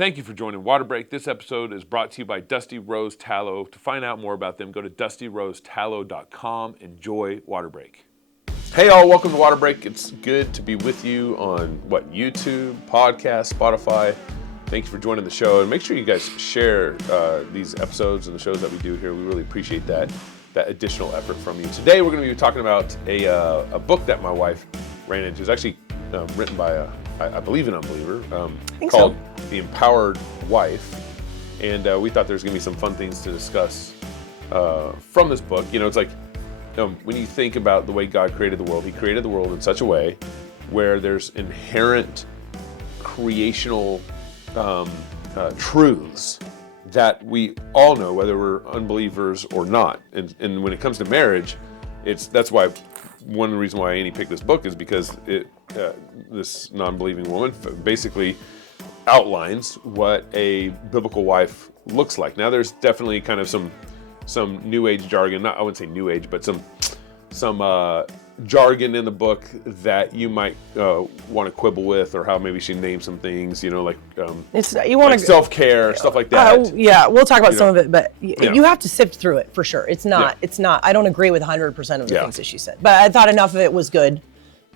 Thank you for joining Waterbreak. This episode is brought to you by Dusty Rose Tallow. To find out more about them, go to dustyrosetallow.com. Enjoy Waterbreak. Hey all, welcome to Waterbreak. It's good to be with you on YouTube, podcast, Spotify. Thank you for joining the show, and make sure you guys share these episodes and the shows that we do here. We really appreciate that additional effort from you. Today we're going to be talking about a book that my wife ran into. It's actually written by I believe an unbeliever called The Empowered Wife, and we thought there's going to be some fun things to discuss from this book. You know, it's like when you think about the way God created the world, He created the world in such a way where there's inherent creational truths that we all know, whether we're unbelievers or not. And when it comes to marriage, that's why one reason why Annie picked this book is because this non-believing woman basically outlines what a biblical wife looks like. Now, there's definitely kind of some new age jargon. I wouldn't say new age, but some jargon in the book that you might want to quibble with, or how maybe she named some things, like self-care, stuff like that. Yeah, we'll talk about some of it, but you have to sift through it for sure. It's not, I don't agree with 100% of the things that she said, but I thought enough of it was good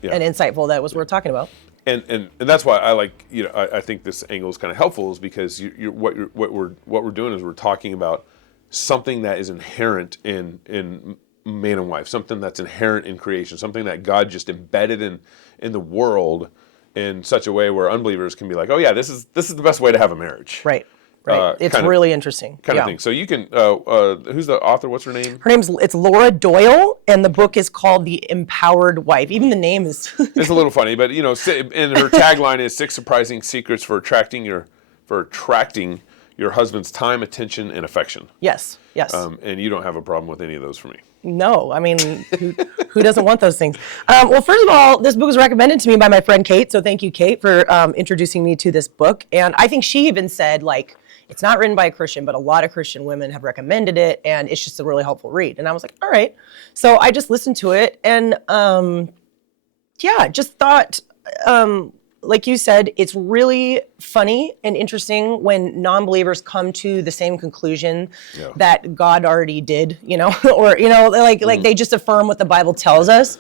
and insightful that it was worth talking about. And that's why I like, I think this angle is kind of helpful, is because what we're doing is we're talking about something that is inherent in man and wife, something that's inherent in creation, something that God just embedded in the world in such a way where unbelievers can be like, oh yeah, this is the best way to have a marriage. Right. It's really interesting. Kind of thing. So you can, who's the author? What's her name? It's Laura Doyle, and the book is called The Empowered Wife. Even the name is... It's a little funny, but and her tagline is 6 surprising secrets for attracting your husband's time, attention, and affection. Yes. And you don't have a problem with any of those for me. No, I mean, who doesn't want those things? Well, first of all, this book was recommended to me by my friend Kate, so thank you, Kate, for introducing me to this book. And I think she even said, it's not written by a Christian, but a lot of Christian women have recommended it, and it's just a really helpful read. And I was like, all right. So I just listened to it, and just thought... like you said, it's really funny and interesting when non-believers come to the same conclusion that God already did, or, they just affirm what the Bible tells us,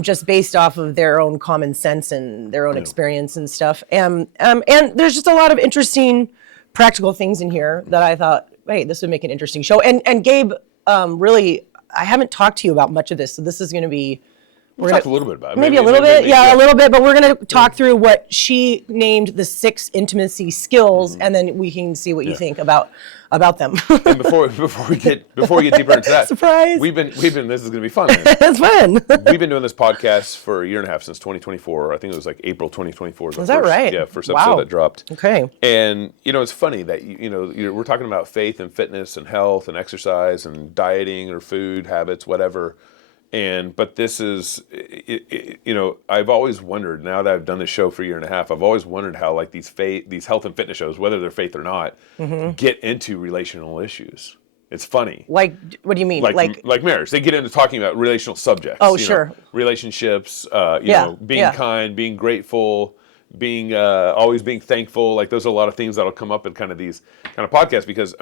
just based off of their own common sense and their own experience and stuff. And there's just a lot of interesting practical things in here that I thought, hey, this would make an interesting show. And Gabe, really, I haven't talked to you about much of this, so this is going to be... We're talked a little bit about it. Maybe a little bit, a little bit. But we're going to talk through what she named the 6 intimacy skills, and then we can see what you think about them. And before we get deeper into that, surprise! We've been. This is going to be fun. Man. It's fun. We've been doing this podcast for a year and a half, since 2024. I think it was like April 2024. Is that right? Yeah, first episode that dropped. Okay. And it's funny that we're talking about faith and fitness and health and exercise and dieting or food habits, whatever. But this is, I've always wondered, now that I've done this show for a year and a half, I've always wondered how these health and fitness shows, whether they're faith or not, get into relational issues. It's funny. Like, what do you mean? Like marriage. They get into talking about relational subjects. Oh, sure. Relationships, being kind, being grateful, being always being thankful. Like, those are a lot of things that'll come up in kind of these kind of podcasts, because,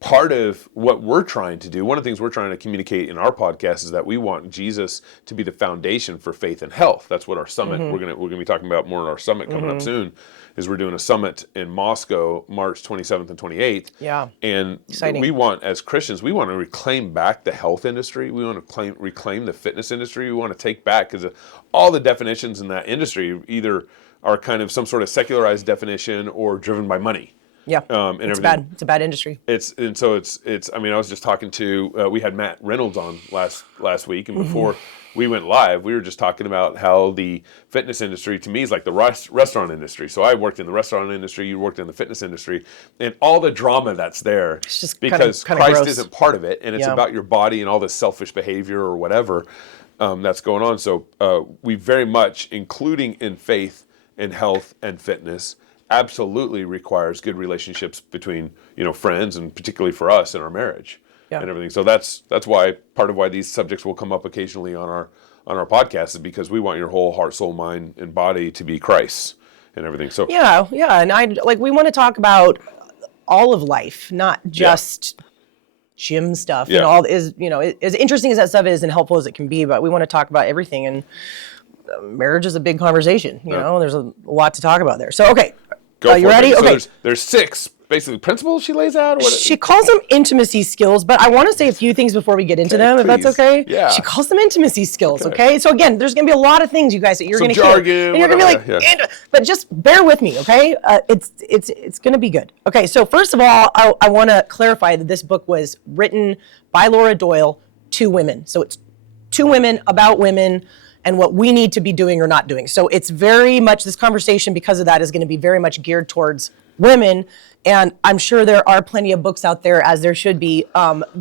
part of what we're trying to do, one of the things we're trying to communicate in our podcast, is that we want Jesus to be the foundation for faith and health. That's what our summit, we're gonna be talking about more in our summit coming up soon, is we're doing a summit in Moscow, March 27th and 28th. Yeah. And exciting. We want, as Christians, we want to reclaim back the health industry. We want to reclaim the fitness industry. We want to take back, because all the definitions in that industry either are kind of some sort of secularized definition or driven by money. Yeah, it's bad. It's a bad industry. I was just talking to, we had Matt Reynolds on last week, and before we went live, we were just talking about how the fitness industry, to me, is like the restaurant industry. So I worked in the restaurant industry, you worked in the fitness industry, and all the drama that's there, it's just because kind of Christ gross. isn't part of it, and it's about your body and all this selfish behavior or whatever that's going on. So we very much, including in faith and health and fitness, absolutely requires good relationships between friends, and particularly for us in our marriage and everything. So that's why part of why these subjects will come up occasionally on our podcast, is because we want your whole heart, soul, mind, and body to be Christ. and everything. So yeah, and we want to talk about all of life, not just gym stuff. Yeah. And all is, as interesting as that stuff is and helpful as it can be, but we want to talk about everything. And marriage is a big conversation. You know, there's a lot to talk about there. So okay, you ready? So okay. There's 6 basically principles she lays out. She calls them intimacy skills, but I want to say a few things before we get into them, if that's okay. Yeah. She calls them intimacy skills. Okay. So again, there's going to be a lot of things, you guys, that you're going to hear, and you're going to be like, but just bear with me, okay? It's going to be good. Okay. So first of all, I want to clarify that this book was written by Laura Doyle to women. So it's to women, about women, and what we need to be doing or not doing. So it's very much, this conversation, because of that, is going to be very much geared towards women. And I'm sure there are plenty of books out there, as there should be,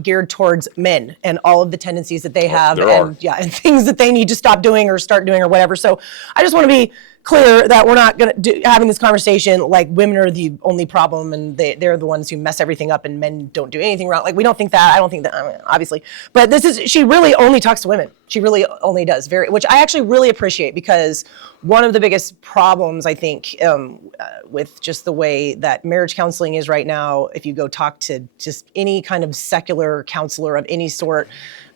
geared towards men and all of the tendencies that they have, and things that they need to stop doing or start doing or whatever. So I just want to be clear that we're not going to having this conversation like women are the only problem and they're the ones who mess everything up and men don't do anything wrong. Like, we don't think that. I don't think that, obviously. But she really only talks to women. She really only does, which I actually really appreciate, because one of the biggest problems, I think, with just the way that marriage counseling is right now, if you go talk to just any kind of secular counselor of any sort,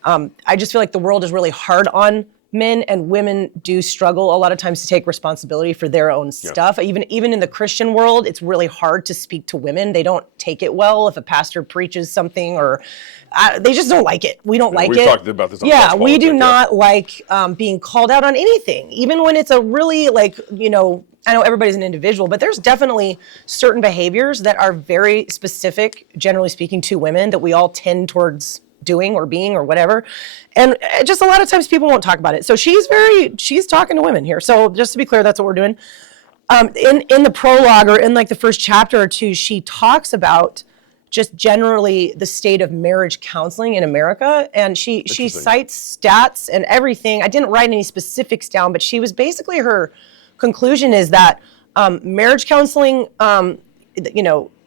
I just feel like the world is really hard on men, and women do struggle a lot of times to take responsibility for their own stuff. Even in the Christian world, it's really hard to speak to women. They don't take it well if a pastor preaches something, or they just don't like it. We don't like it. We've talked about this on we do not like being called out on anything, even when it's a really, like, I know everybody's an individual, but there's definitely certain behaviors that are very specific, generally speaking, to women that we all tend towards doing or being or whatever. And just a lot of times people won't talk about it. So she's talking to women here. So just to be clear, that's what we're doing. In the prologue, or in like the first chapter or two, she talks about just generally the state of marriage counseling in America. And she cites stats and everything. I didn't write any specifics down, but she was basically, her conclusion is that marriage counseling,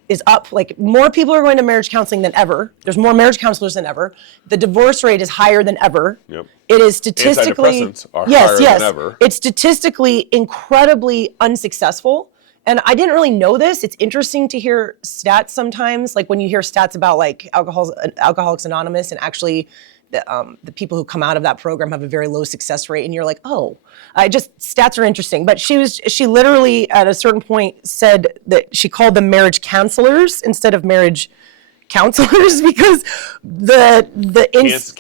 is up. Like, more people are going to marriage counseling than ever. There's more marriage counselors than ever. The divorce rate is higher than ever. Yep. It is statistically, antidepressants are higher than ever. It's statistically incredibly unsuccessful. And I didn't really know this. It's interesting to hear stats sometimes, like when you hear stats about like Alcoholics Anonymous, and actually the people who come out of that program have a very low success rate, and you're like, stats are interesting. But she literally at a certain point said that she called them marriage counselors instead of marriage counselors, because marriage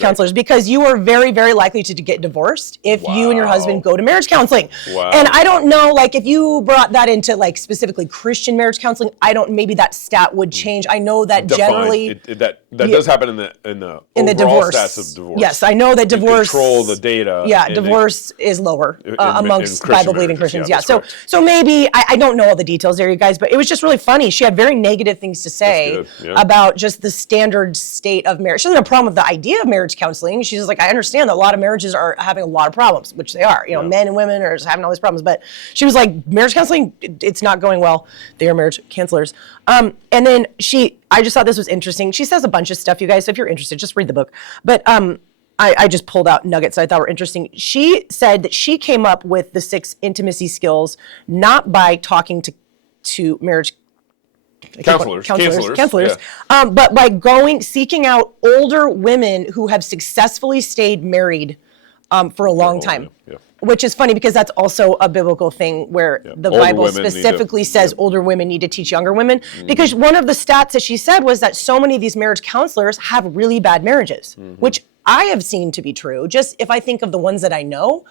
counselors, because you are very, very likely to get divorced if you and your husband go to marriage counseling. Wow. And I don't know, like, if you brought that into like specifically Christian marriage counseling, maybe that stat would change. I know that generally that does happen in the divorce stats of divorce. Yes, I know that divorce control the data. Yeah, divorce is lower amongst Bible-believing Christians. Yeah, so maybe I don't know all the details there, you guys, but it was just really funny. She had very negative things to say about just the standard state of marriage. She doesn't have a problem with the idea of marriage counseling. She's just like, I understand that a lot of marriages are having a lot of problems, which they are. Men and women are just having all these problems. But she was like, marriage counseling, it's not going well. They are marriage counselors. And then I just thought this was interesting. She says a bunch of stuff, you guys. So if you're interested, just read the book. But I just pulled out nuggets that I thought were interesting. She said that she came up with the 6 intimacy skills not by talking to marriage counselors, but by seeking out older women who have successfully stayed married for a long time. Yeah. Which is funny, because that's also a biblical thing where the Bible specifically says older women need to teach younger women. Because one of the stats that she said was that so many of these marriage counselors have really bad marriages, which I have seen to be true. Just if I think of the ones that I know,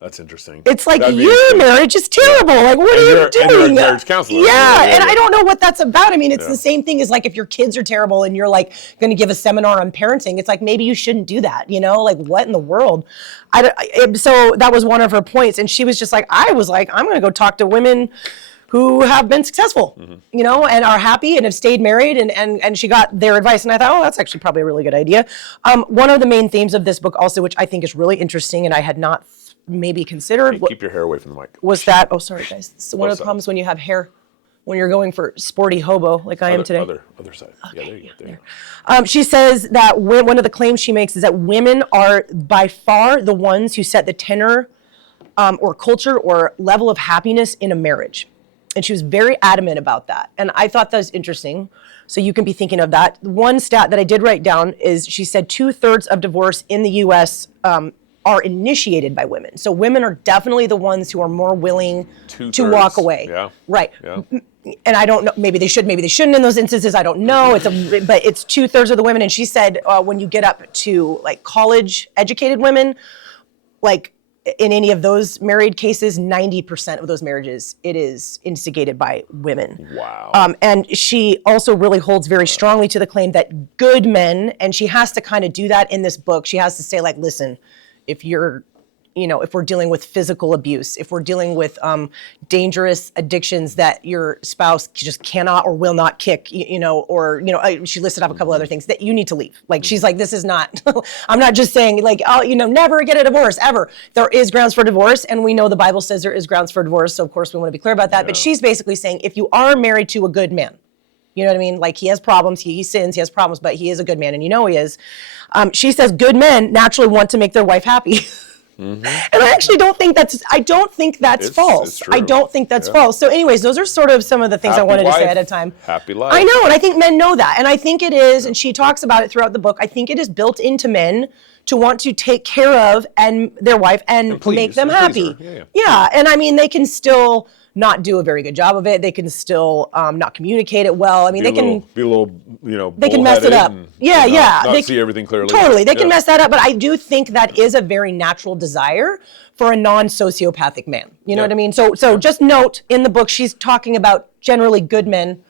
that's interesting. It's like, your marriage is terrible. Like, what are you doing? And you're a marriage counselor. Yeah, and I don't know what that's about. I mean, it's the same thing as like if your kids are terrible and you're like going to give a seminar on parenting. It's like, maybe you shouldn't do that. Like, what in the world? So that was one of her points, and she was just like, I'm going to go talk to women who have been successful, and are happy and have stayed married, and she got their advice. And I thought, that's actually probably a really good idea. One of the main themes of this book also, which I think is really interesting, and I had not maybe considered. Keep your hair away from the mic. Was that, sorry guys. So one of the problems when you have hair, when you're going for sporty hobo like I am today. Other side. Okay, yeah, there you go. There. She says that one of the claims she makes is that women are by far the ones who set the tenor or culture or level of happiness in a marriage. And she was very adamant about that. And I thought that was interesting. So you can be thinking of that. One stat that I did write down is she said 2/3 of divorce in the US are initiated by women. So women are definitely the ones who are more willing to walk away. Yeah. Right. Yeah. And I don't know, maybe they should, maybe they shouldn't in those instances. I don't know. But it's 2/3 of the women. And she said when you get up to like college educated women, like in any of those married cases, 90% of those marriages, it is instigated by women. Wow. And she also really holds very strongly to the claim that good men, and she has to kind of do that in this book. She has to say like, listen, if we're dealing with physical abuse, if we're dealing with dangerous addictions that your spouse just cannot or will not kick, she listed off a couple other things that you need to leave. Like, she's like, this is not, I'm not just saying like, never get a divorce ever. There is grounds for divorce, and we know the Bible says there is grounds for divorce. So of course we want to be clear about that. Yeah. But she's basically saying, if you are married to a good man, you know what I mean? Like, he has problems, he sins, he has problems, but he is a good man, and he is. She says good men naturally want to make their wife happy. Mm-hmm. And I actually don't think that's false. It's true. I don't think that's false. So anyways, those are sort of some of the things I wanted to say ahead of time. Happy life. I know, and I think men know that. And I think it is, and she talks about it throughout the book, I think it is built into men to want to take care of their wife and make them happy. Yeah, and I mean, they can still not do a very good job of it. They can still not communicate it well. I mean, they can mess it up. Not see everything clearly. Totally, they can mess that up. But I do think that is a very natural desire for a non-sociopathic man. You know what I mean? So just note in the book, she's talking about generally good men,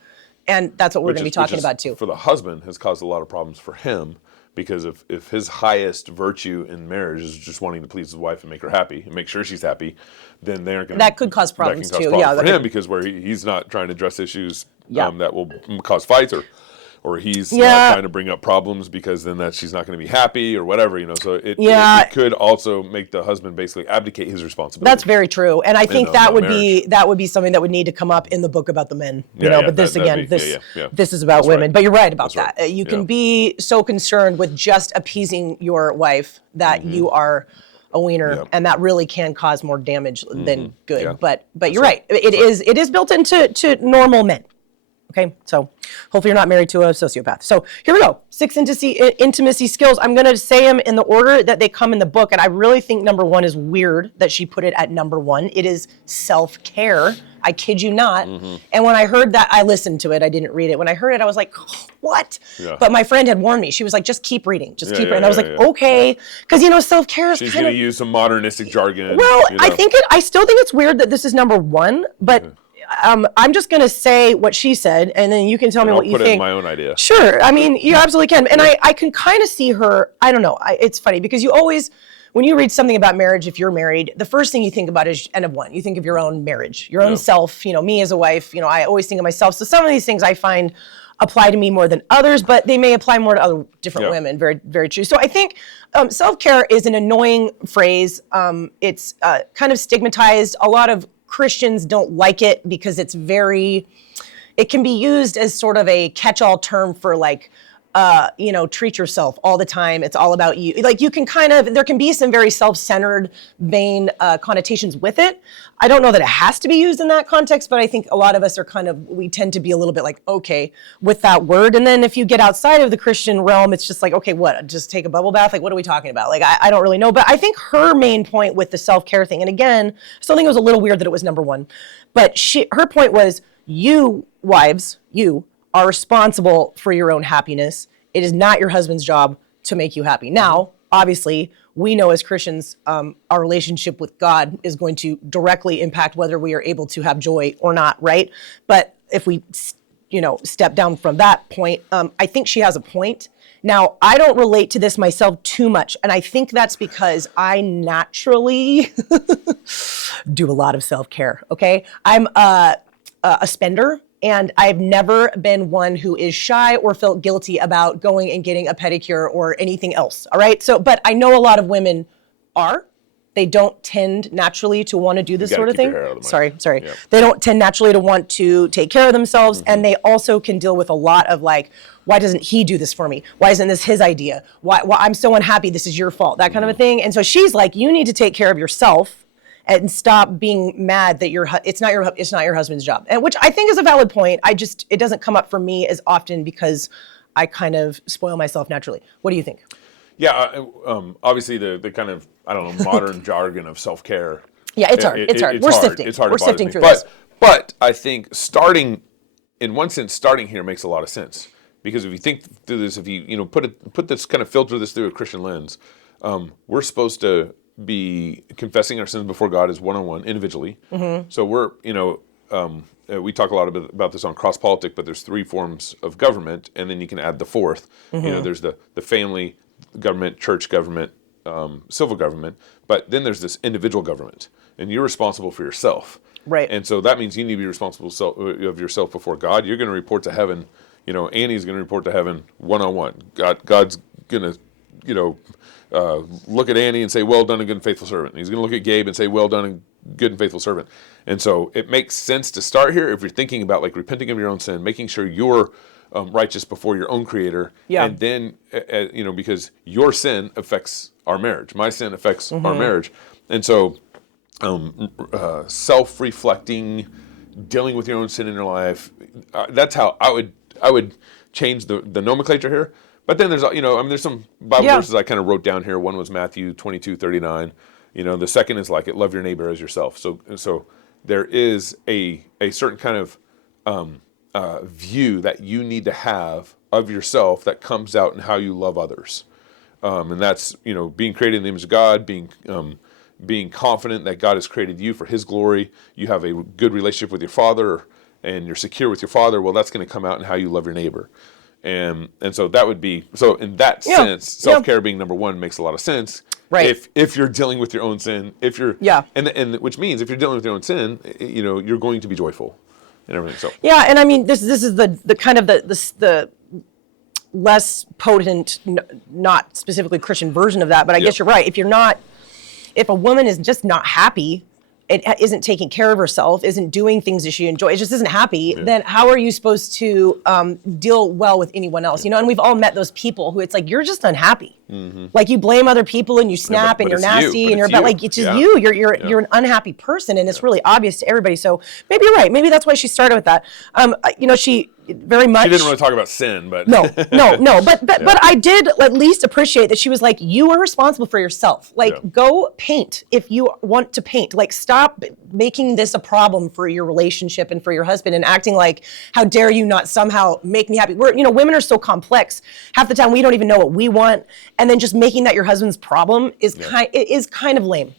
and that's what we're going to be talking about too. For the husband, has caused a lot of problems for him. Because if his highest virtue in marriage is just wanting to please his wife and make her happy and make sure she's happy, then they aren't going to. That could cause problems too. For him, because where he's not trying to address issues that will cause fights, or he's not trying to bring up problems because then she's not going to be happy or whatever, So it could also make the husband basically abdicate his responsibility. That's very true, and I think that would be something that would need to come up in the book about the men. But this is about women. Right. But you're right about that. Right. You can be so concerned with just appeasing your wife that you are a wiener, and that really can cause more damage than good. Yeah. But you're right. It is built into normal men. Okay, so hopefully you're not married to a sociopath. So here we go. 6 intimacy skills. I'm going to say them in the order that they come in the book, and I really think number 1 is weird that she put it at number 1. It is self-care. I kid you not. Mm-hmm. And when I heard that, I listened to it. I didn't read it. When I heard it, I was like, what? Yeah. But my friend had warned me. She was like, just keep reading. Just keep reading. And I was like, okay. Because, self-care is She's going to use some modernistic jargon. Well, I still think it's weird that this is number 1, but I'm just going to say what she said, and then you can tell me what you think. I'll put it in my own idea. Sure. I mean, you absolutely can. And I can kind of see her, I don't know. It's funny because you always, when you read something about marriage, if you're married, the first thing you think about is N of 1. You think of your own marriage, your own self, me as a wife, I always think of myself. So some of these things I find apply to me more than others, but they may apply more to other different women. Very, very true. So I think self-care is an annoying phrase. It's kind of stigmatized. A lot of Christians don't like it because it can be used as sort of a catch-all term for like, treat yourself all the time. It's all about you. Like you can there can be some very self-centered, vain connotations with it. I don't know that it has to be used in that context, but I think a lot of us we tend to be a little bit like, okay, with that word. And then if you get outside of the Christian realm, it's just like, okay, what? Just take a bubble bath? Like, what are we talking about? Like, I don't really know. But I think her main point with the self-care thing, and again, I still think it was a little weird that it was number 1, but her point was, you wives, you are responsible for your own happiness. It is not your husband's job to make you happy. Now, obviously, we know as Christians, our relationship with God is going to directly impact whether we are able to have joy or not, right? But if we, step down from that point, I think she has a point. Now, I don't relate to this myself too much, and I think that's because I naturally do a lot of self-care, okay? I'm a spender. And I've never been one who is shy or felt guilty about going and getting a pedicure or anything else. All right. So, but I know a lot of women are. They don't tend naturally to want to do this sort of thing. Sorry. Yeah. They don't tend naturally to want to take care of themselves. Mm-hmm. And they also can deal with a lot of like, why doesn't he do this for me? Why isn't this his idea? Why I'm so unhappy. This is your fault. That kind of a thing. And so she's like, you need to take care of yourself. and stop being mad that it's not your husband's job. And which I think is a valid point. It doesn't come up for me as often because I kind of spoil myself naturally. What do you think? Yeah, obviously the kind of, I don't know, modern jargon of self-care. Yeah, it's hard. It's hard. We're sifting. It's hard. We're to bother sifting me. through this. But I think in one sense, starting here makes a lot of sense. Because if you think through this, if you put this kind of filter this through a Christian lens, we're supposed to be confessing our sins before God as one-on-one, individually. Mm-hmm. So we're, we talk a lot about this on Cross Politic, but there's 3 forms of government, and then you can add the 4th. Mm-hmm. There's the family government, church government, civil government, but then there's this individual government, and you're responsible for yourself. Right. And so that means you need to be responsible of yourself before God. You're going to report to heaven. Annie's going to report to heaven one-on-one. God's going to, look at Annie and say, well done, a good and faithful servant. He's going to look at Gabe and say, well done, a good and faithful servant. And so it makes sense to start here if you're thinking about like repenting of your own sin, making sure you're righteous before your own Creator. Yeah. And then, because your sin affects our marriage. My sin affects our marriage. And so self-reflecting, dealing with your own sin in your life, that's how I would change the nomenclature here. But then there's some Bible verses I kind of wrote down here. One was Matthew 22:39. The second is like, love your neighbor as yourself. So there is a certain kind of view that you need to have of yourself that comes out in how you love others. And that's, being created in the image of God, being confident that God has created you for His glory. You have a good relationship with your Father, and you're secure with your Father. Well, that's going to come out in how you love your neighbor. And so that would be, so in that sense, self-care being number one makes a lot of sense. Right. If you're dealing with your own sin, and which means if you're dealing with your own sin, you're going to be joyful and everything. So yeah, and I mean this is the kind of the less potent, not specifically Christian version of that, but I guess you're right. If a woman is just not happy, it isn't taking care of herself, isn't doing things that she enjoys, it just isn't happy, then how are you supposed to deal well with anyone else? And we've all met those people who it's like, you're just unhappy. Mm-hmm. Like you blame other people and you snap and you're nasty and it's just you. You're an unhappy person, and it's really obvious to everybody. So maybe you're right. Maybe that's why she started with that. She very much. She didn't really talk about sin, but no. But I did at least appreciate that she was like, you are responsible for yourself. Like, go paint if you want to paint. Like, stop making this a problem for your relationship and for your husband and acting like, how dare you not somehow make me happy. Women are so complex. Half the time we don't even know what we want, and then just making that your husband's problem is kind of lame.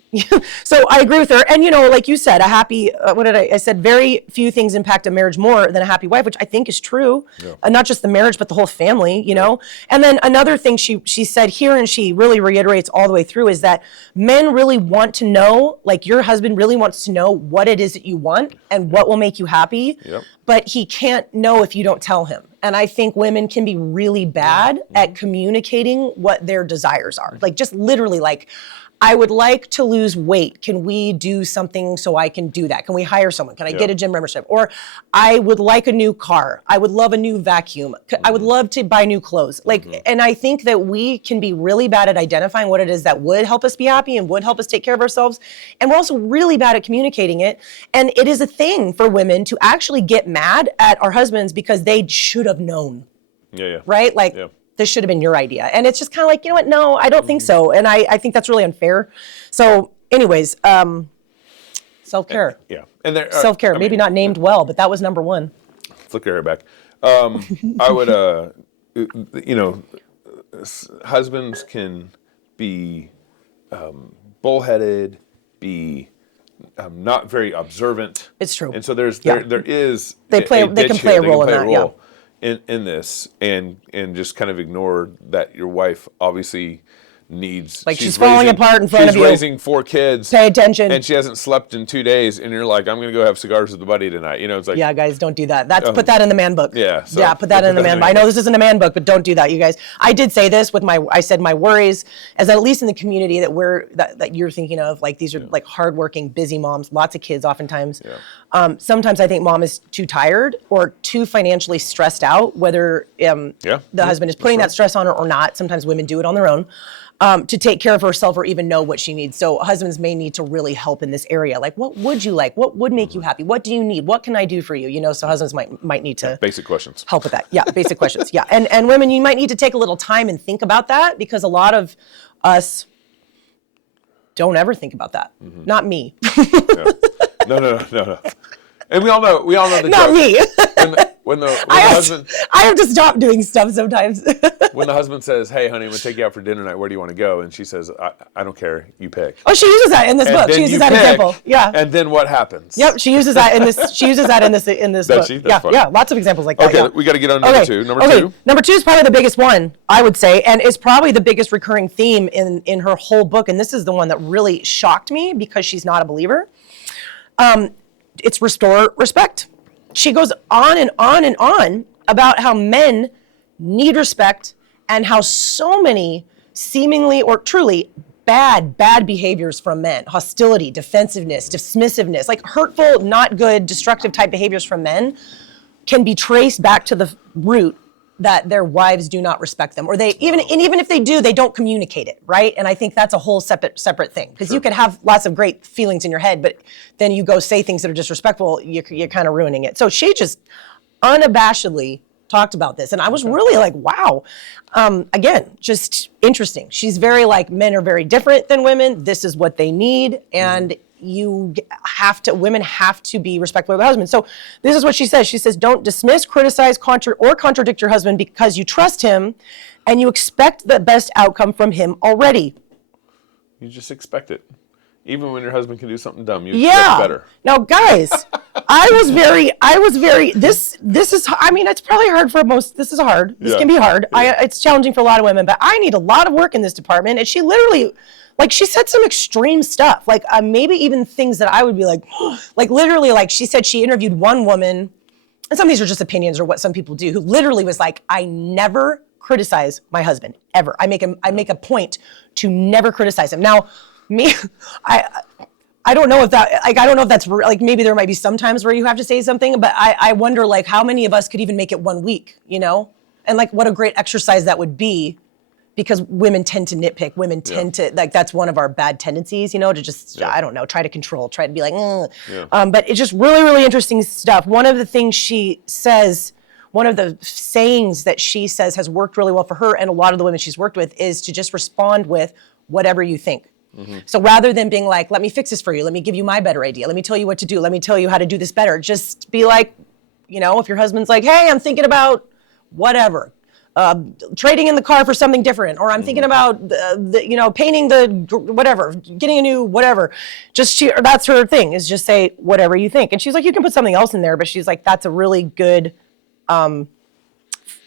So I agree with her. And, like you said, a happy, I said very few things impact a marriage more than a happy wife, which I think is true. Yeah. Not just the marriage, but the whole family, know? And then another thing she said here, and she really reiterates all the way through, is that men really want to know, like your husband really wants to know what it is that you want and what will make you happy, but he can't know if you don't tell him. And I think women can be really bad at communicating what their desires are. Like just literally like, I would like to lose weight. Can we do something so I can do that? Can we hire someone? Can I get a gym membership? Or I would like a new car. I would love a new vacuum. I would love to buy new clothes. And I think that we can be really bad at identifying what it is that would help us be happy and would help us take care of ourselves. And we're also really bad at communicating it. And it is a thing for women to actually get mad at our husbands because they should have known. Yeah. Right? This should have been your idea. And it's just kind of like, you know what? No, I don't think so. And I think that's really unfair. So anyways, self-care. Yeah. And there, self-care, maybe not named well, but that was number one. Flick your hair back. I would, husbands can be bullheaded, be not very observant. It's true. And so there is they can play a role in that. In this, and just kind of ignore that your wife obviously needs, like she's falling apart in front of you. She's raising 4 kids. Pay attention. And she hasn't slept in 2 days, and you're like, I'm going to go have cigars with the buddy tonight. It's like, yeah, guys, don't do that. Put that in the man book. Yeah. Put that in the man book. I know this isn't a man book, but don't do that, you guys. I did say this with I said my worries, as at least in the community that you're thinking of, like these are like hardworking, busy moms, lots of kids oftentimes. Yeah. Sometimes I think mom is too tired or too financially stressed out, whether the husband is putting that stress on her or not. Sometimes women do it on their own. to take care of herself or even know what she needs. So husbands may need to really help in this area. Like, what would you like? What would make you happy? What do you need? What can I do for you? You know, so husbands might need to basic questions. Help with that. Yeah, basic questions. Yeah, and women, you might need to take a little time and think about that, because a lot of us don't ever think about that. Not me. No. And we all know the Not joke. Me. When the I husband have to stop doing stuff sometimes. when the husband says, "Hey, honey, I'm gonna take you out for dinner tonight. Where do you want to go?" and she says, "I don't care. You pick." Oh, she uses that in this book. She uses that example. Yeah. And then what happens? Yep, she uses that in this. She uses that in this book. That's Yeah, funny. yeah, lots of examples like that. Okay, Yeah. we got to get on number two. Number two is probably the biggest one, I would say, and it's probably the biggest recurring theme in her whole book. And this is the one that really shocked me because she's not a believer. It's restore respect. She goes on and on and on about how men need respect and how so many seemingly or truly bad behaviors from men, hostility, defensiveness, dismissiveness, like hurtful, not good, destructive type behaviors from men can be traced back to the root that their wives do not respect them, or even if they do, they don't communicate it, right? And I think that's a whole separate thing, because you could have lots of great feelings in your head, but then you go say things that are disrespectful, you're kind of ruining it. So she just unabashedly talked about this, and I was really like, wow. Again, just interesting. She's very like, men are very different than women. This is what they need, and women have to be respectful of their husband. So this is what she says. She says, don't dismiss, criticize, or contradict your husband because you trust him and you expect the best outcome from him already. You just expect it. Even when your husband can do something dumb, you expect better. Now, guys, I was very, this is, I mean, it's probably hard for most, this can be hard. Yeah. It's challenging for a lot of women, but I need a lot of work in this department. And she literally, like, she said some extreme stuff, like maybe even things that I would be like literally, like she said she interviewed one woman, and some of these are just opinions or what some people do, who literally was like, I never criticize my husband, ever. I make a point to never criticize him. Now, me, I don't know if that's like, maybe there might be some times where you have to say something, but I wonder like how many of us could even make it 1 week, you know? And like what a great exercise that would be. Because women tend to nitpick, women tend to, like, that's one of our bad tendencies, you know, to just, I don't know, try to control, try to be like, but it's just really, really interesting stuff. One of the things she says, one of the sayings that she says has worked really well for her and a lot of the women she's worked with is to just respond with whatever you think. So rather than being like, let me fix this for you, let me give you my better idea, let me tell you what to do, let me tell you how to do this better, just be like, you know, if your husband's like, hey, I'm thinking about whatever, trading in the car for something different, or I'm thinking about, painting the whatever, getting a new whatever. That's her thing, is just say whatever you think. And she's like, you can put something else in there, but she's like, that's a really good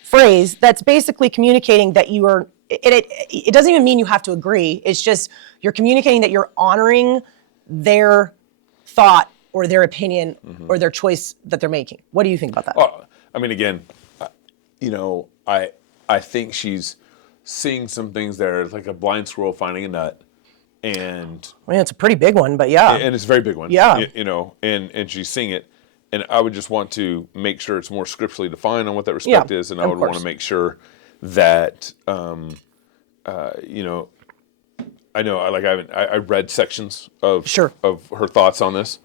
phrase that's basically communicating that you are, it doesn't even mean you have to agree. It's just you're communicating that you're honoring their thought or their opinion or their choice that they're making. What do you think about that? Well, I mean, again, I think she's seeing some things there, like a blind squirrel finding a nut, and I mean, it's a pretty big one, but yeah, and it's a very big one. Yeah, and she's seeing it, and I would just want to make sure it's more scripturally defined on what that respect is, and I would want to make sure that, I know, I read sections of her thoughts on this,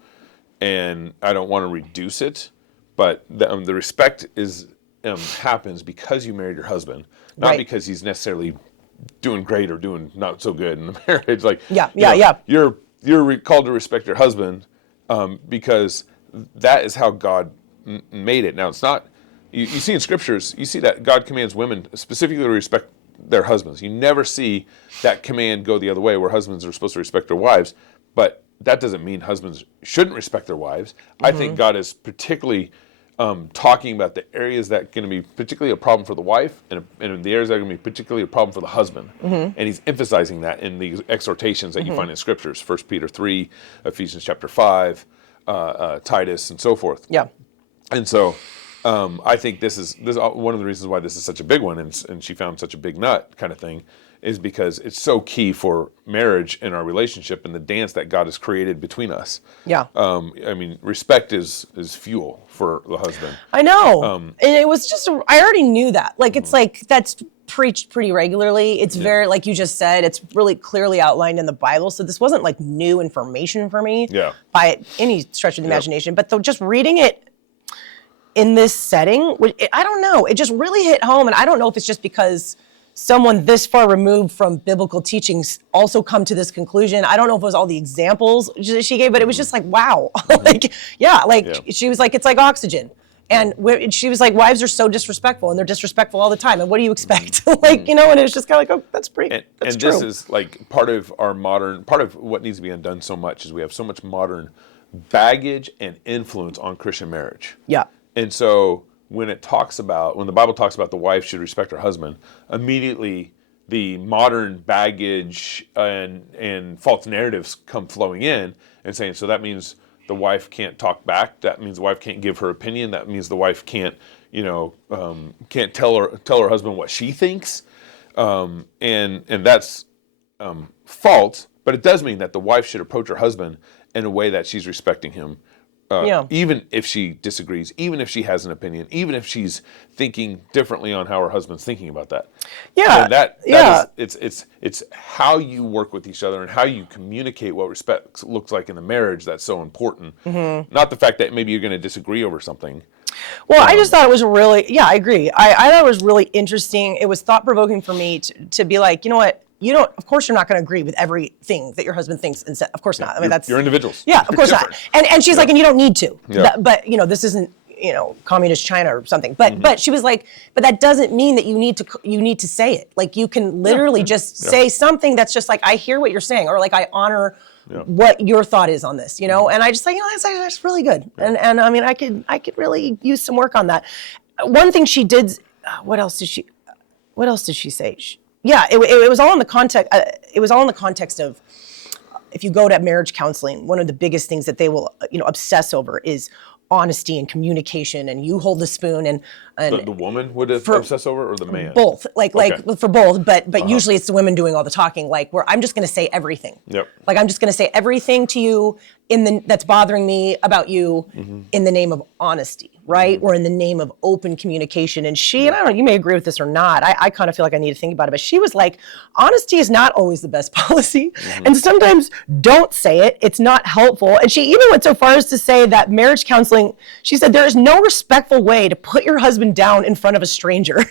and I don't want to reduce it, but the respect is. Happens because you married your husband, not because he's necessarily doing great or doing not so good in the marriage. Like, you're called to respect your husband because that is how God made it. Now, it's not. You see in scriptures, you see that God commands women specifically to respect their husbands. You never see that command go the other way, where husbands are supposed to respect their wives. But that doesn't mean husbands shouldn't respect their wives. I think God is particularly talking about the areas that are going to be particularly a problem for the wife and the areas that are going to be particularly a problem for the husband. And he's emphasizing that in these exhortations that you find in scriptures, 1 Peter 3, Ephesians chapter 5, Titus, and so forth. Yeah. And so I think this is one of the reasons why this is such a big one, and she found such a big nut kind of thing, is because it's so key for marriage and our relationship and the dance that God has created between us. Yeah. I mean, respect is fuel for the husband. I know. And it was just, I already knew that. Like, it's like, that's preached pretty regularly. It's very, like you just said, it's really clearly outlined in the Bible. So this wasn't like new information for me by any stretch of the imagination. But just reading it in this setting, I don't know, it just really hit home. And I don't know if it's just because someone this far removed from biblical teachings also come to this conclusion. I don't know if it was all the examples she gave, but it was just like, wow. She was like, it's like oxygen. And she was like, wives are so disrespectful, and they're disrespectful all the time. And what do you expect? And it was just kind of like, oh, that's true. And this is like part of what needs to be undone so much is we have so much modern baggage and influence on Christian marriage. Yeah. And so when the Bible talks about the wife should respect her husband, immediately the modern baggage and false narratives come flowing in and saying, so that means the wife can't talk back. That means the wife can't give her opinion. That means the wife can't tell her husband what she thinks. And that's false, but it does mean that the wife should approach her husband in a way that she's respecting him. Even if she disagrees, even if she has an opinion, even if she's thinking differently on how her husband's thinking about that. Yeah. It's how you work with each other and how you communicate what respect looks like in the marriage that's so important. Mm-hmm. Not the fact that maybe you're going to disagree over something. Well, I just thought it was I agree. I thought it was really interesting. It was thought-provoking for me to be like, you know what? Of course you're not going to agree with everything that your husband thinks and says. Of course not. I mean, you're individuals. Yeah, of course not. And she's like, and you don't need to. Yeah. But this isn't, communist China or something. But but she was like, but that doesn't mean that you need to say it. Like, you can literally just say something that's just like, I hear what you're saying, or like, I honor what your thought is on this, and I just like, that's really good. Yeah. And I mean, I could really use some work on that. One thing she did, what else did she say? It was all in the context. It was all in the context of, if you go to marriage counseling, one of the biggest things that they will, obsess over is honesty and communication, and you hold the spoon, and the woman would obsess over, or the man? Both, like for both, but usually it's the women doing all the talking. Like, where I'm just going to say everything. Yep. Like, I'm just going to say everything to you that's bothering me about you in the name of honesty, right? Or in the name of open communication. And and I don't know, you may agree with this or not. I kind of feel like I need to think about it, but she was like, honesty is not always the best policy. And sometimes don't say it. It's not helpful. And she even went so far as to say that marriage counseling, she said, there is no respectful way to put your husband down in front of a stranger.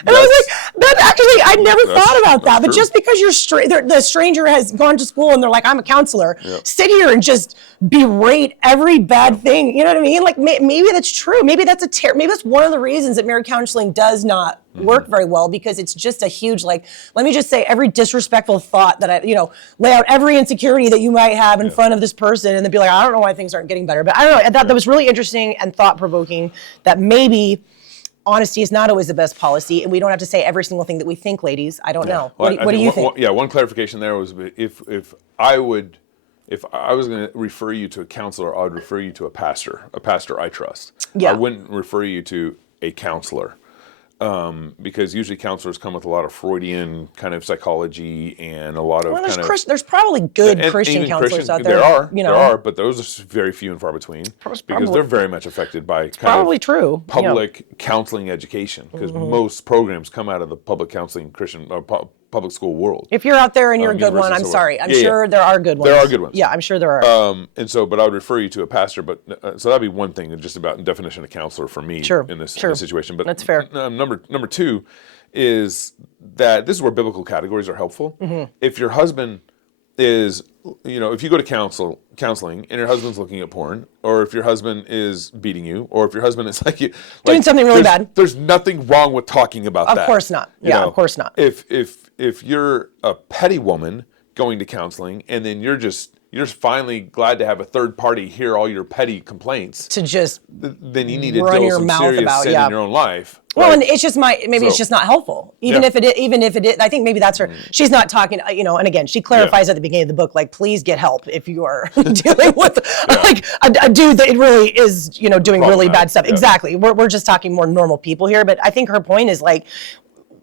And I was like, that actually, I never thought about that. But just because the stranger has gone to school and they're like, I'm a counselor, sit here and just berate every bad thing. You know what I mean? Like, maybe that's true. Maybe that's maybe that's one of the reasons that marriage counseling does not work very well, because it's just a huge, like, let me just say every disrespectful thought that lay out every insecurity that you might have in front of this person, and then be like, I don't know why things aren't getting better. But I don't know. I thought that was really interesting and thought-provoking, that maybe honesty is not always the best policy, and we don't have to say every single thing that we think, ladies. I don't know. What do you think? One clarification there was, if I was going to refer you to a counselor, I would refer you to a pastor I trust. Yeah. I wouldn't refer you to a counselor. Because usually counselors come with a lot of Freudian kind of psychology and a lot of there's probably good Christian counselors out there. There are, but those are very few and far between, because they're very much affected by public counseling education, because most programs come out of the public counseling Christian or public school world. If you're out there and you're a good one, I'm sorry. I'm sure there are good ones. There are good ones. Yeah, I'm sure there are. But I would refer you to a pastor. But so that'd be one thing, just about definition of counselor for me in this situation. But that's fair. Number two is that this is where biblical categories are helpful. Mm-hmm. If your husband is, if you go to counseling and your husband's looking at porn, or if your husband is beating you, or if your husband is doing something really bad, there's nothing wrong with talking about that. Of course not. Yeah, of course not. If you're a petty woman going to counseling, and then you're finally glad to have a third party hear all your petty complaints, then you need to deal with some serious sin in your own life. Well, and it's just it's just not helpful. Even if it is, I think maybe that's her. She's not talking, and again, she clarifies at the beginning of the book, like, please get help if you are dealing with a dude that really is, doing really bad stuff. Yeah. Exactly. We're just talking more normal people here. But I think her point is, like,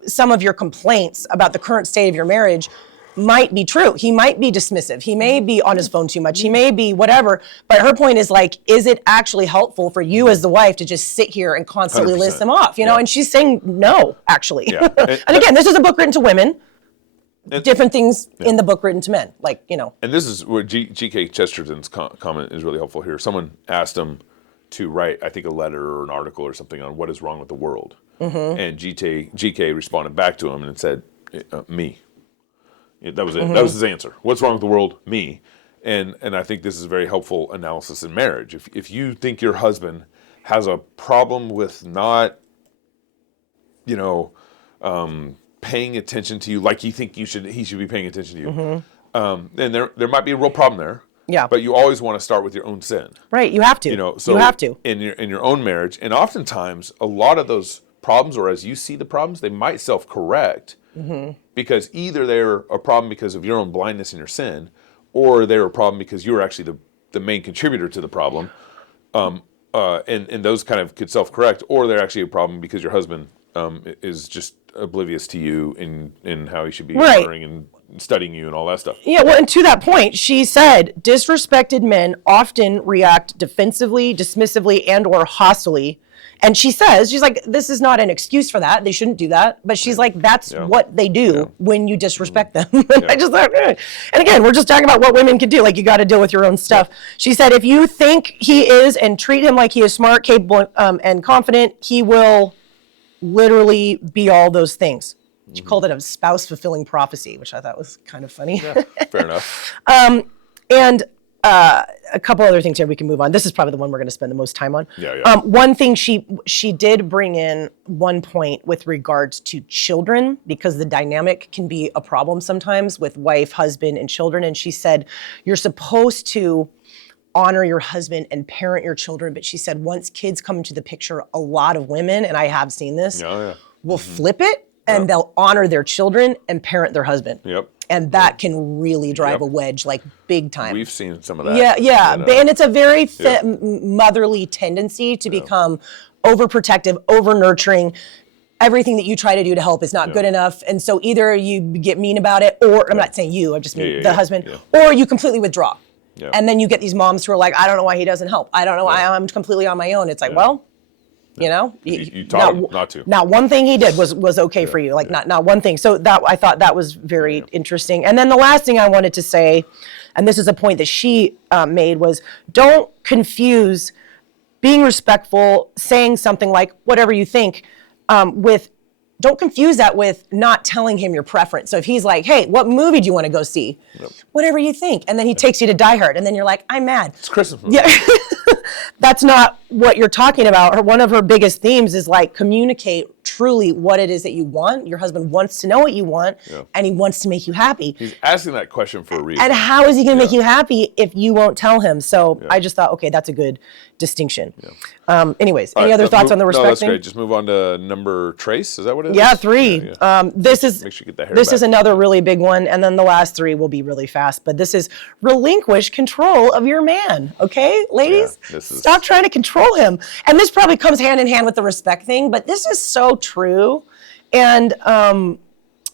some of your complaints about the current state of your marriage might be true. He might be dismissive. He may be on his phone too much. He may be whatever. But her point is like, is it actually helpful for you as the wife to just sit here and constantly 100%. list them off? You know, and she's saying no, actually. Yeah. And again, this is a book written to women. Different things in the book written to men, like, you know. And this is where G.K. Chesterton's comment is really helpful here. Someone asked him to write, I think, a letter or an article or something on what is wrong with the world. And G.K. responded back to him and said, me. That was it. That was his answer. What's wrong with the world? Me. And I think this is a very helpful analysis in marriage. If you think your husband has a problem with not, you know, paying attention to you like you think he should be paying attention to you, then there might be a real problem there. Yeah. But you always want to start with your own sin. Right. You have to. You know, so you have to. in your own marriage, and oftentimes a lot of those problems, or as you see the problems, they might self-correct. Because either they're a problem because of your own blindness and your sin, or they're a problem because you're actually the main contributor to the problem, and those kind of could self-correct, or they're actually a problem because your husband is just oblivious to you in how he should be honoring and studying you and all that stuff. Yeah, well, and to that point, she said, disrespected men often react defensively, dismissively, and or hostilely. And she says, she's like, this is not an excuse for that. They shouldn't do that. But she's like, that's what they do when you disrespect them. And I just thought, and again, we're just talking about what women can do. Like, you got to deal with your own stuff. She said, if you think he is and treat him like he is smart, capable, and confident, he will literally be all those things. She called it a spouse-fulfilling prophecy, which I thought was kind of funny. Yeah, fair enough. And a couple other things here we can move on. This is probably the one we're going to spend the most time on. One thing she did bring in one point with regards to children, because the dynamic can be a problem sometimes with wife, husband, and children. And she said, you're supposed to honor your husband and parent your children. But she said, once kids come into the picture, a lot of women, and I have seen this, will flip it and they'll honor their children and parent their husband. And that can really drive a wedge, like big time. We've seen some of that. Yeah. And it's a very motherly tendency to become overprotective, over-nurturing. Everything that you try to do to help is not good enough. And so either you get mean about it, or I'm not saying you, I just mean the husband, or you completely withdraw. And then you get these moms who are like, I don't know why he doesn't help. I don't know why I'm completely on my own. It's like, well, you know, you taught him not to. Not one thing he did was okay for you, like not one thing. So that, I thought that was very interesting. And then the last thing I wanted to say, and this is a point that she made, was don't confuse being respectful, saying something like whatever you think, don't confuse that with not telling him your preference. So if he's like, hey, what movie do you want to go see? Whatever you think. And then he takes you to Die Hard. And then you're like, I'm mad. It's Christmas movie. Yeah. That's not what you're talking about. One of her biggest themes is like, communicate truly what it is that you want. Your husband wants to know what you want, and he wants to make you happy. He's asking that question for a reason. And how is he going to make you happy if you won't tell him? So I just thought, okay, that's a good distinction. Anyways, any other thoughts on the respect thing? No, that's great. Just move on to number trace. Is that what it is? Yeah, 3. This is make sure you get that hair this back. is another really big one, and then the last 3 will be really fast. But this is relinquish control of your man. Okay, ladies, stop trying to control him. And this probably comes hand in hand with the respect thing, but this is so true, and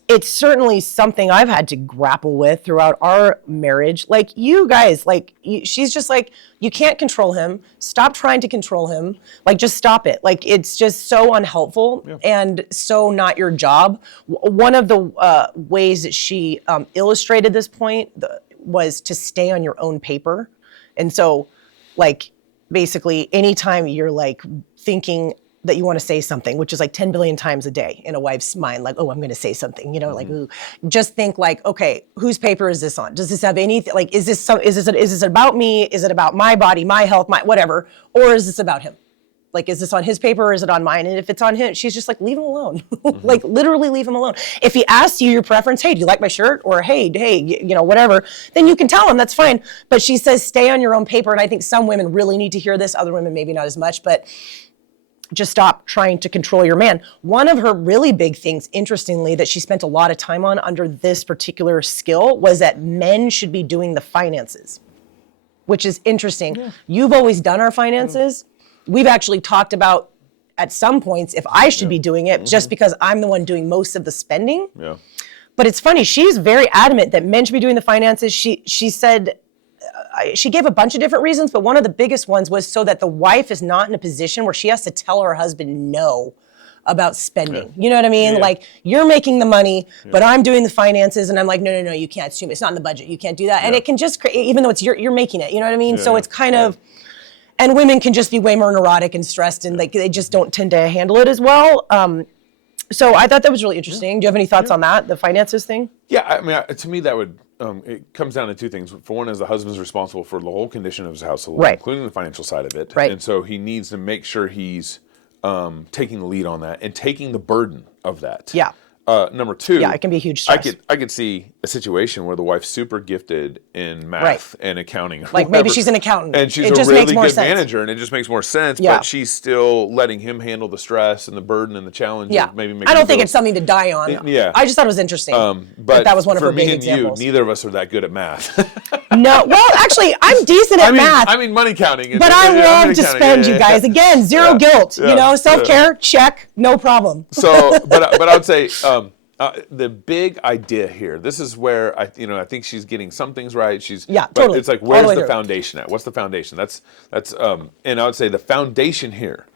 it's certainly something I've had to grapple with throughout our marriage. Like, you guys, like, she's just like, you can't control him. Stop trying to control him. Like, just stop it. Like, it's just so unhelpful and so not your job. One of the ways that she illustrated this point was to stay on your own paper. And so, like, basically, anytime you're like thinking that you want to say something, which is like 10 billion times a day in a wife's mind, like, oh, I'm going to say something, you know, like, ooh, just think like, okay, whose paper is this on? Does this have anything, like, is this about me? Is it about my body, my health, my whatever? Or is this about him? Like, is this on his paper or is it on mine? And if it's on him, she's just like, leave him alone. Like, literally leave him alone. If he asks you your preference, hey, do you like my shirt? Or hey, you know, whatever, then you can tell him, that's fine. But she says, stay on your own paper. And I think some women really need to hear this. Other women, maybe not as much, but just stop trying to control your man. One of her really big things, interestingly, that she spent a lot of time on under this particular skill was that men should be doing the finances, which is interesting. You've always done our finances. We've actually talked about at some points if I should be doing it just because I'm the one doing most of the spending. Yeah. But it's funny, she's very adamant that men should be doing the finances. She said, she gave a bunch of different reasons, but one of the biggest ones was so that the wife is not in a position where she has to tell her husband no about spending. You know what I mean? Like, you're making the money, but I'm doing the finances, and I'm like, no, you can't. It's not in the budget. You can't do that. And it can just create, even though it's you're making it, you know what I mean? So it's kind of, and women can just be way more neurotic and stressed, and like they just don't tend to handle it as well. So I thought that was really interesting. Do you have any thoughts on that, the finances thing? Yeah, I mean, to me that would, it comes down to two things. For one, is the husband's responsible for the whole condition of his household, including the financial side of it. And so he needs to make sure he's taking the lead on that and taking the burden of that. Yeah. Number two, it can be a huge stress. I could see a situation where the wife's super gifted in math and accounting. Like maybe she's an accountant. And she's a really good manager, and it just makes more sense, but she's still letting him handle the stress and the burden and the challenge of maybe making I don't think it's something to die on. I just thought it was interesting. But that was one of her big examples. For me and you, neither of us are that good at math. No, well, actually, I'm decent at math. I mean money counting. But I love to spend, you guys. Again, zero guilt. You know, self-care, check, no problem. So, but I would say the big idea here. This is where I think she's getting some things right. But it's like, where's the foundation at? What's the foundation? That's and I would say the foundation here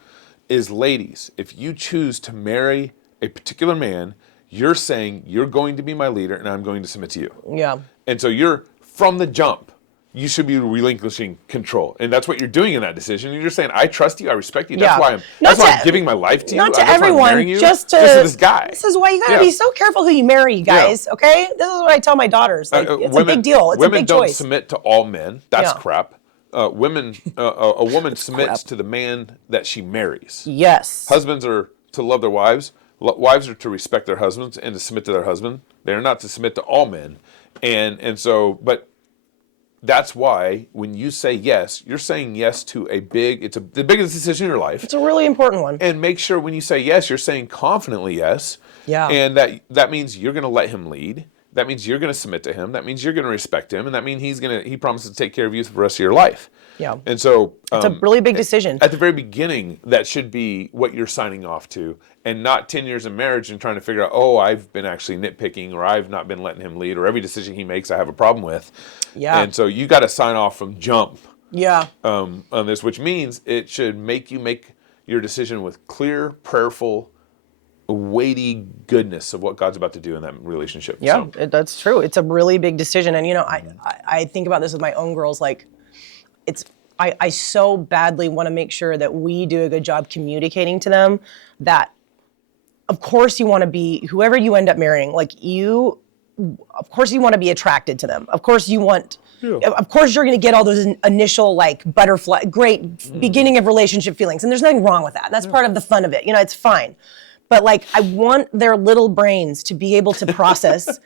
is, ladies, if you choose to marry a particular man, you're saying you're going to be my leader and I'm going to submit to you. Yeah. And so you're, from the jump, you should be relinquishing control. And that's what you're doing in that decision. You're just saying, I trust you, I respect you. That's why I'm giving my life to you. Not to everyone, just to this guy. This is why you gotta be so careful who you marry, you guys, okay? This is what I tell my daughters. Like, it's a big deal. It's a big choice. Women don't submit to all men. That's crap. A woman submits to the man that she marries. Yes. Husbands are to love their wives. Wives are to respect their husbands and to submit to their husband. They're not to submit to all men. And so, but that's why when you say yes, you're saying yes to the biggest decision in your life. It's a really important one. And make sure when you say yes, you're saying confidently yes. Yeah. And that means you're going to let him lead. That means you're going to submit to him. That means you're going to respect him. And that means he promises to take care of you for the rest of your life. Yeah. And so it's a really big decision. At the very beginning, that should be what you're signing off to, and not 10 years of marriage and trying to figure out, oh, I've been actually nitpicking, or I've not been letting him lead, or every decision he makes I have a problem with. Yeah. And so you got to sign off from jump. Yeah. On this, which means it should make you make your decision with clear, prayerful, weighty goodness of what God's about to do in that relationship. Yeah, that's true. It's a really big decision. And, I think about this with my own girls, like, I so badly want to make sure that we do a good job communicating to them that, of course, you want to be, whoever you end up marrying, of course you want to be attracted to them. Of course you want, of course you're going to get all those initial butterfly, great beginning of relationship feelings. And there's nothing wrong with that. That's part of the fun of it. It's fine. But I want their little brains to be able to process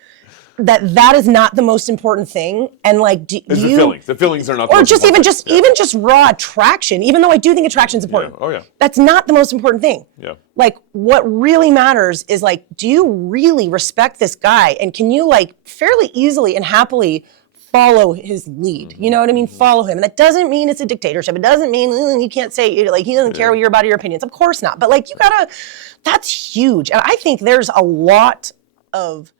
that is not the most important thing, and the feelings are not. Or just even just raw attraction. Even though I do think attraction is important. Oh yeah. That's not the most important thing. Yeah. What really matters is do you really respect this guy, and can you fairly easily and happily follow his lead? You know what I mean? Follow him. And that doesn't mean it's a dictatorship. It doesn't mean you can't say he doesn't care what you're about your opinions. Of course not. But you gotta. That's huge, and I think there's a lot of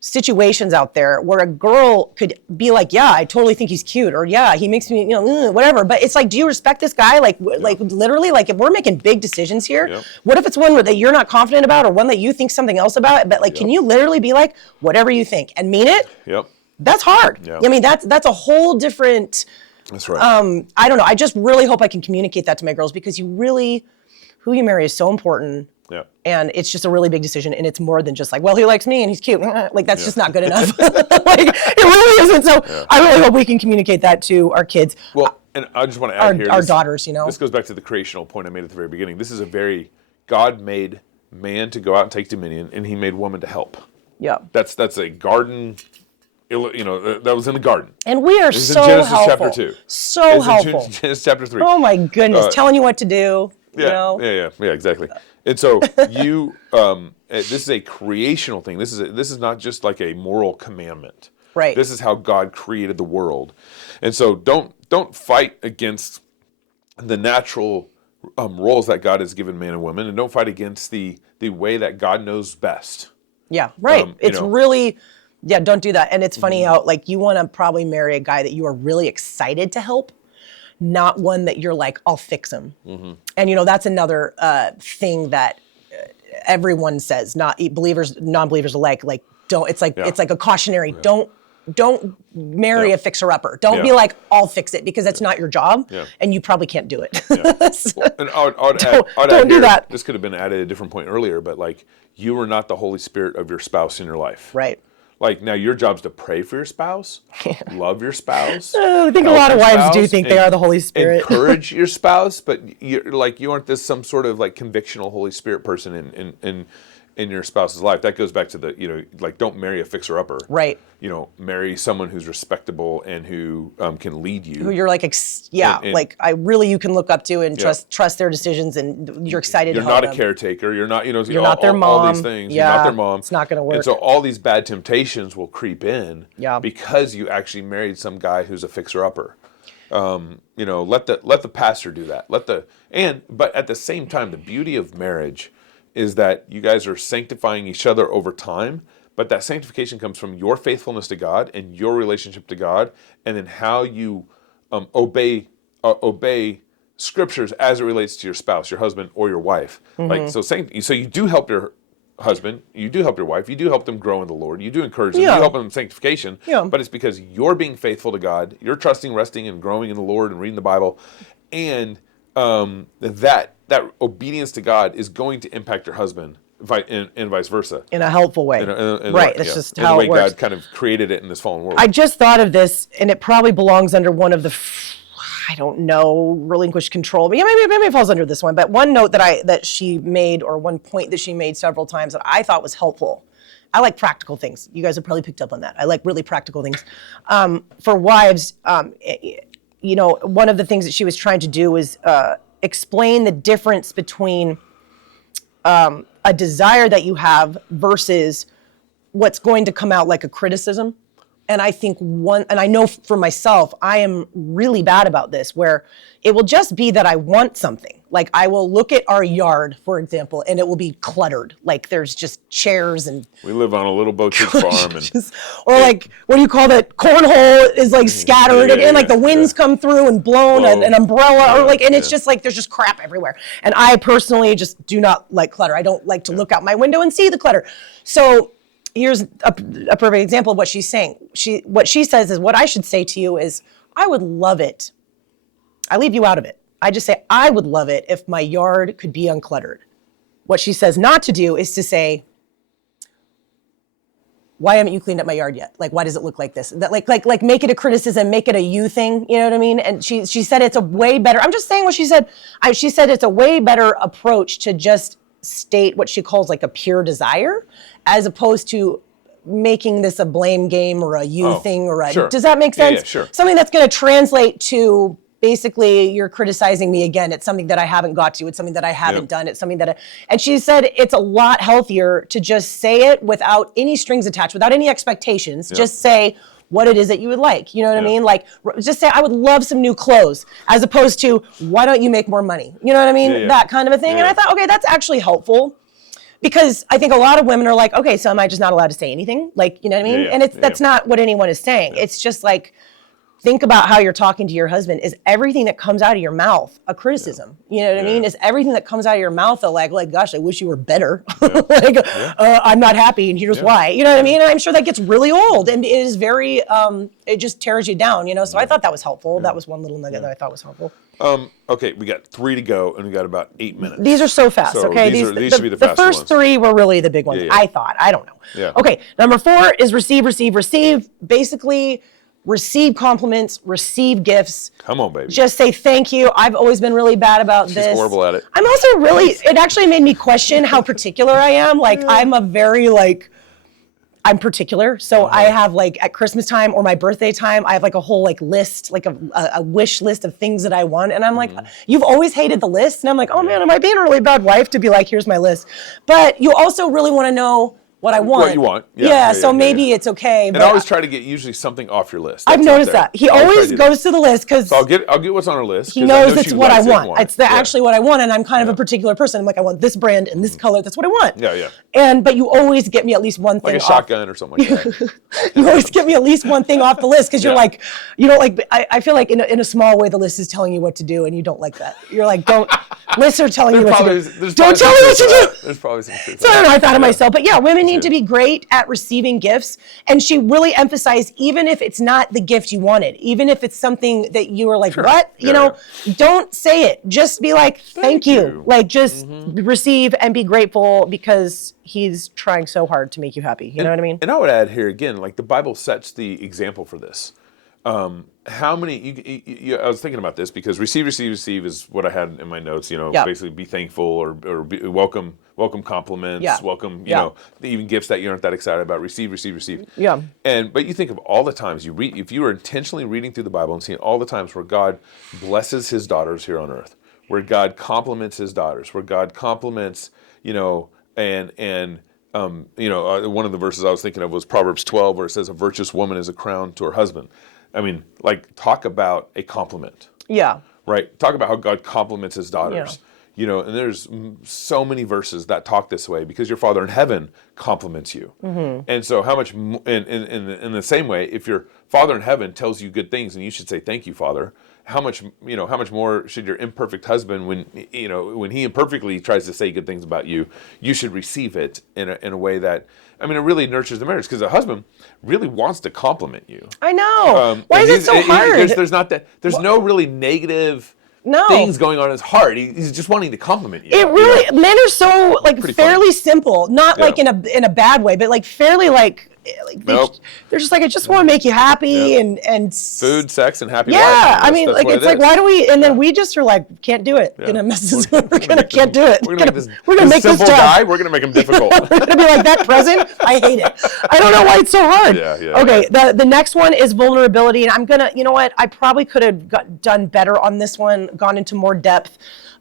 situations out there where a girl could be yeah, I totally think he's cute, or yeah, he makes me, whatever. But it's do you respect this guy? Literally, if we're making big decisions here, what if it's one that you're not confident about, or one that you think something else about? But can you literally be whatever you think and mean it? Yep. That's hard. Yeah. I mean, that's a whole different. That's right. I don't know. I just really hope I can communicate that to my girls, because who you marry is so important. Yeah. And it's just a really big decision, and it's more than just he likes me and he's cute. That's just not good enough. It really isn't. So I really hope we can communicate that to our kids. Well, and I just want to add our daughters, This goes back to the creational point I made at the very beginning. This is a very, God made man to go out and take dominion, and he made woman to help. Yeah. That's a garden, that was in the garden. And we are so Genesis helpful. Chapter 2. So helpful. Genesis chapter 3. Oh my goodness, telling you what to do. Yeah, exactly. And so this is a creational thing. This is not just a moral commandment. Right. This is how God created the world. And so don't fight against the natural roles that God has given man and woman, and don't fight against the way that God knows best. Yeah, right. It's really, don't do that. And it's funny how, like, you want to probably marry a guy that you are really excited to help, not one that you're like, I'll fix him. And, that's another thing that everyone says, not believers, non-believers alike, like, don't, it's like a cautionary, don't marry a fixer-upper. Don't be like, I'll fix it, because that's not your job, and you probably can't do it. And don't do that. This could have been added at a different point earlier, but like, you are not the Holy Spirit of your spouse in your life. Right. Like, now your job's to pray for your spouse, love your spouse. I think a lot of wives do think they are the Holy Spirit. Encourage your spouse, but you aren't this some sort of like convictional Holy Spirit person in your spouse's life. That goes back to the, like, don't marry a fixer-upper. Right. Marry someone who's respectable and who can lead you. Who you're like, you can look up to and trust their decisions, and you're excited to help them. You're not a caretaker. You're not, you're not their mom. All these things. You're not their mom. It's not going to work. And so all these bad temptations will creep in because you actually married some guy who's a fixer-upper. Let the pastor do that. But at the same time, the beauty of marriage is that you guys are sanctifying each other over time, but that sanctification comes from your faithfulness to God and your relationship to God, and then how you obey scriptures as it relates to your spouse, your husband, or your wife. Like, so you do help your husband, you do help your wife, you do help them grow in the Lord, you do encourage them, you help them in sanctification, but it's because you're being faithful to God, you're trusting, resting, and growing in the Lord and reading the Bible, and that obedience to God is going to impact your husband, and vice versa. In a helpful way. Right, that's just how it works. The way God kind of created it in this fallen world. I just thought of this, and it probably belongs under one of the, I don't know, relinquish control. But maybe it falls under this one. But one note that she made, or one point that she made several times that I thought was helpful. I like practical things. You guys have probably picked up on that. I like really practical things. For wives, one of the things that she was trying to do was explain the difference between a desire that you have versus what's going to come out like a criticism. And I think and I know for myself, I am really bad about this, where it will just be that I want something. Like, I will look at our yard, for example, and it will be cluttered. Like, there's just chairs and... We live on a little boutique farm. Or like, what do you call that? Cornhole is like scattered, and like the winds come through and blown an umbrella, or like, and it's just like, there's just crap everywhere. And I personally just do not like clutter. I don't like to look out my window and see the clutter. So here's a perfect example of what she's saying. What she says is, what I should say to you is, I would love it. I leave you out of it. I just say, I would love it if my yard could be uncluttered. What she says not to do is to say, why haven't you cleaned up my yard yet? Like, why does it look like this? That like make it a criticism, make it a you thing. You know what I mean? And she said it's a way better. I'm just saying what she said. She said it's a way better approach to just state what she calls like a pure desire, as opposed to making this a blame game or a you thing or a. Sure. Does that make sense? Yeah, sure. Something that's going to translate to. Basically, you're criticizing me again. It's something that I haven't got to. It's something that I haven't done. It's something that and she said it's a lot healthier to just say it without any strings attached, without any expectations. Just say what it is that you would like. You know what I mean? Like, just say, I would love some new clothes, as opposed to, why don't you make more money? You know what I mean? That kind of a thing. And I thought, okay, that's actually helpful. Because I think a lot of women are like, okay, so am I just not allowed to say anything? Like, you know what I mean? And that's not what anyone is saying. It's just like, think about how you're talking to your husband. Is everything that comes out of your mouth a criticism? You know what I mean? Is everything that comes out of your mouth like, gosh, I wish you were better. I'm not happy, and here's why. You know what I mean? And I'm sure that gets really old, and it is very, it just tears you down, So I thought that was helpful. That was one little nugget that I thought was helpful. Okay, we got 3 to go, and we got about 8 minutes. These are so fast, okay? These should be the fastest ones. The first 3 were really the big ones, I thought. I don't know. Yeah. Okay, number 4 is receive. Basically, receive compliments, receive gifts. Come on, baby. Just say thank you. I've always been really bad about this. She's horrible at it. I'm also it actually made me question how particular I am. Like, I'm a very, I'm particular. So I have, at Christmas time or my birthday time, I have a whole list, a wish list of things that I want. And I'm like, you've always hated the list. And I'm like, oh man, am I being a really bad wife to be like, here's my list? But you also really want to know what I want. What you want. So maybe it's okay. And I always try to get usually something off your list. I've noticed that. He always goes to the list because I'll get what's on her list. He knows it's what I want. It's actually what I want, and I'm kind of a particular person. I'm like, I want this brand and this color. That's what I want. But you always get me at least one thing like a shotgun or something like that. You always get me at least one thing off the list because you're like, you don't like. I feel like in a small way the list is telling you what to do, and you don't like that. You're like, don't. Lists are telling you what to do. Don't tell me what to do. There's probably some truth. So I don't know. I thought of myself, but yeah, women need to be great at receiving gifts, and she really emphasized even if it's not the gift you wanted, even if it's something that you were like, what, you know, don't say it. Just be like, thank you. Like just receive and be grateful because he's trying so hard to make you happy. You know what I mean? And I would add here again, like the Bible sets the example for this. How many? I was thinking about this because receive is what I had in my notes. You know, basically be thankful or welcome compliments, welcome. You know, even gifts that you aren't that excited about. Receive. Yeah. But you think of all the times you read, if you are intentionally reading through the Bible and seeing all the times where God blesses His daughters here on earth, where God compliments His daughters, where God compliments, you know, and one of the verses I was thinking of was Proverbs 12, where it says, "A virtuous woman is a crown to her husband." I mean, like, talk about a compliment. Yeah. Right? Talk about how God compliments His daughters. You know, and there's so many verses that talk this way because your Father in heaven compliments you. And so how much, in the same way, if your Father in heaven tells you good things and you should say, thank you, Father, how much more should your imperfect husband, when he imperfectly tries to say good things about you, you should receive it in a way that, I mean, it really nurtures the marriage because a husband really wants to compliment you. I know. Why is it so hard? There's no really negative things going on in his heart. He's just wanting to compliment you. It really, men are so like fairly simple, not like in a bad way, but like fairly like they're just like, I just want to make you happy and food, sex, and happy life. Yeah, I mean, like it's like, why do we? And then we just are like, can't do it. Can't do it. We're gonna make this guy. We're gonna make him difficult. We're gonna be like, that present, I hate it. I don't know why it's so hard. Okay, the next one is vulnerability, and I'm gonna, you know what? I probably could have done better on this one, gone into more depth.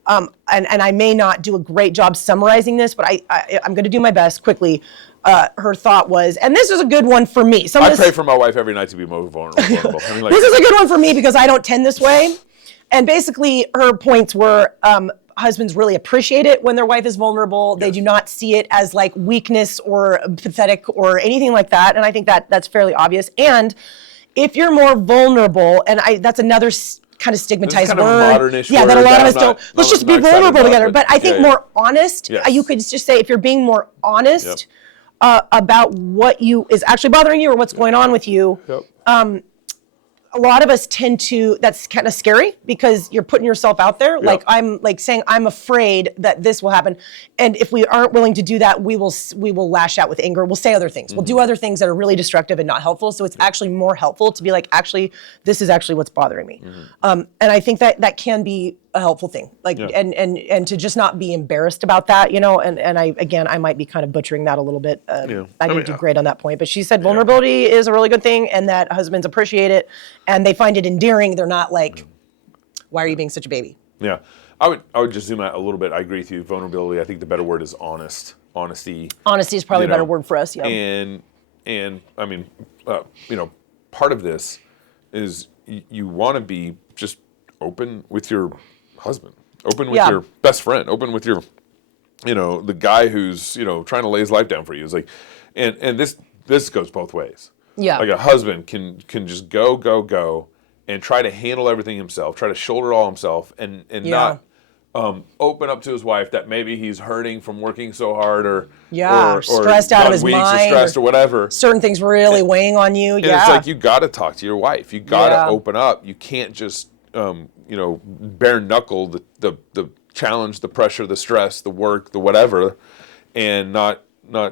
And I may not do a great job summarizing this, but I'm going to do my best quickly. Her thought was, and this is a good one for me. I pray for my wife every night to be more vulnerable. I mean, like, this is a good one for me because I don't tend this way. And basically, her points were husbands really appreciate it when their wife is vulnerable. They do not see it as like weakness or pathetic or anything like that. And I think that's fairly obvious. And if you're more vulnerable, and that's another kind of stigmatized kind word. Of a modern-ish that a lot of us don't. Let's just be vulnerable together. But I think more honest. You could just say if you're being more honest about what is actually bothering you or what's going on with you. A lot of us tend to. That's kind of scary because you're putting yourself out there. Like I'm like saying I'm afraid that this will happen, and if we aren't willing to do that, we will lash out with anger. We'll say other things. We'll do other things that are really destructive and not helpful. So it's actually more helpful to be like, actually, this is actually what's bothering me. And I think that can be a helpful thing. Like and to just not be embarrassed about that, you know. And I might be kind of butchering that a little bit. I didn't do great on that point, but she said vulnerability is a really good thing, and that husbands appreciate it. And they find it endearing. They're not like, why are you being such a baby? Yeah. I would just zoom out a little bit. I agree with you. Vulnerability, I think the better word is honest. Honesty. Honesty is probably a better word for us, yeah. And I mean, part of this is you want to be just open with your husband, open with your best friend, open with your, the guy who's, trying to lay his life down for you. It's like, and this goes both ways. Yeah. Like a husband can just go and try to handle everything himself, try to shoulder all himself, and not open up to his wife that maybe he's hurting from working so hard or stressed out of his mind, or stressed or whatever. Certain things really weighing on you. And it's like you got to talk to your wife. You got to open up. You can't just bare knuckle the challenge, the pressure, the stress, the work, the whatever, and not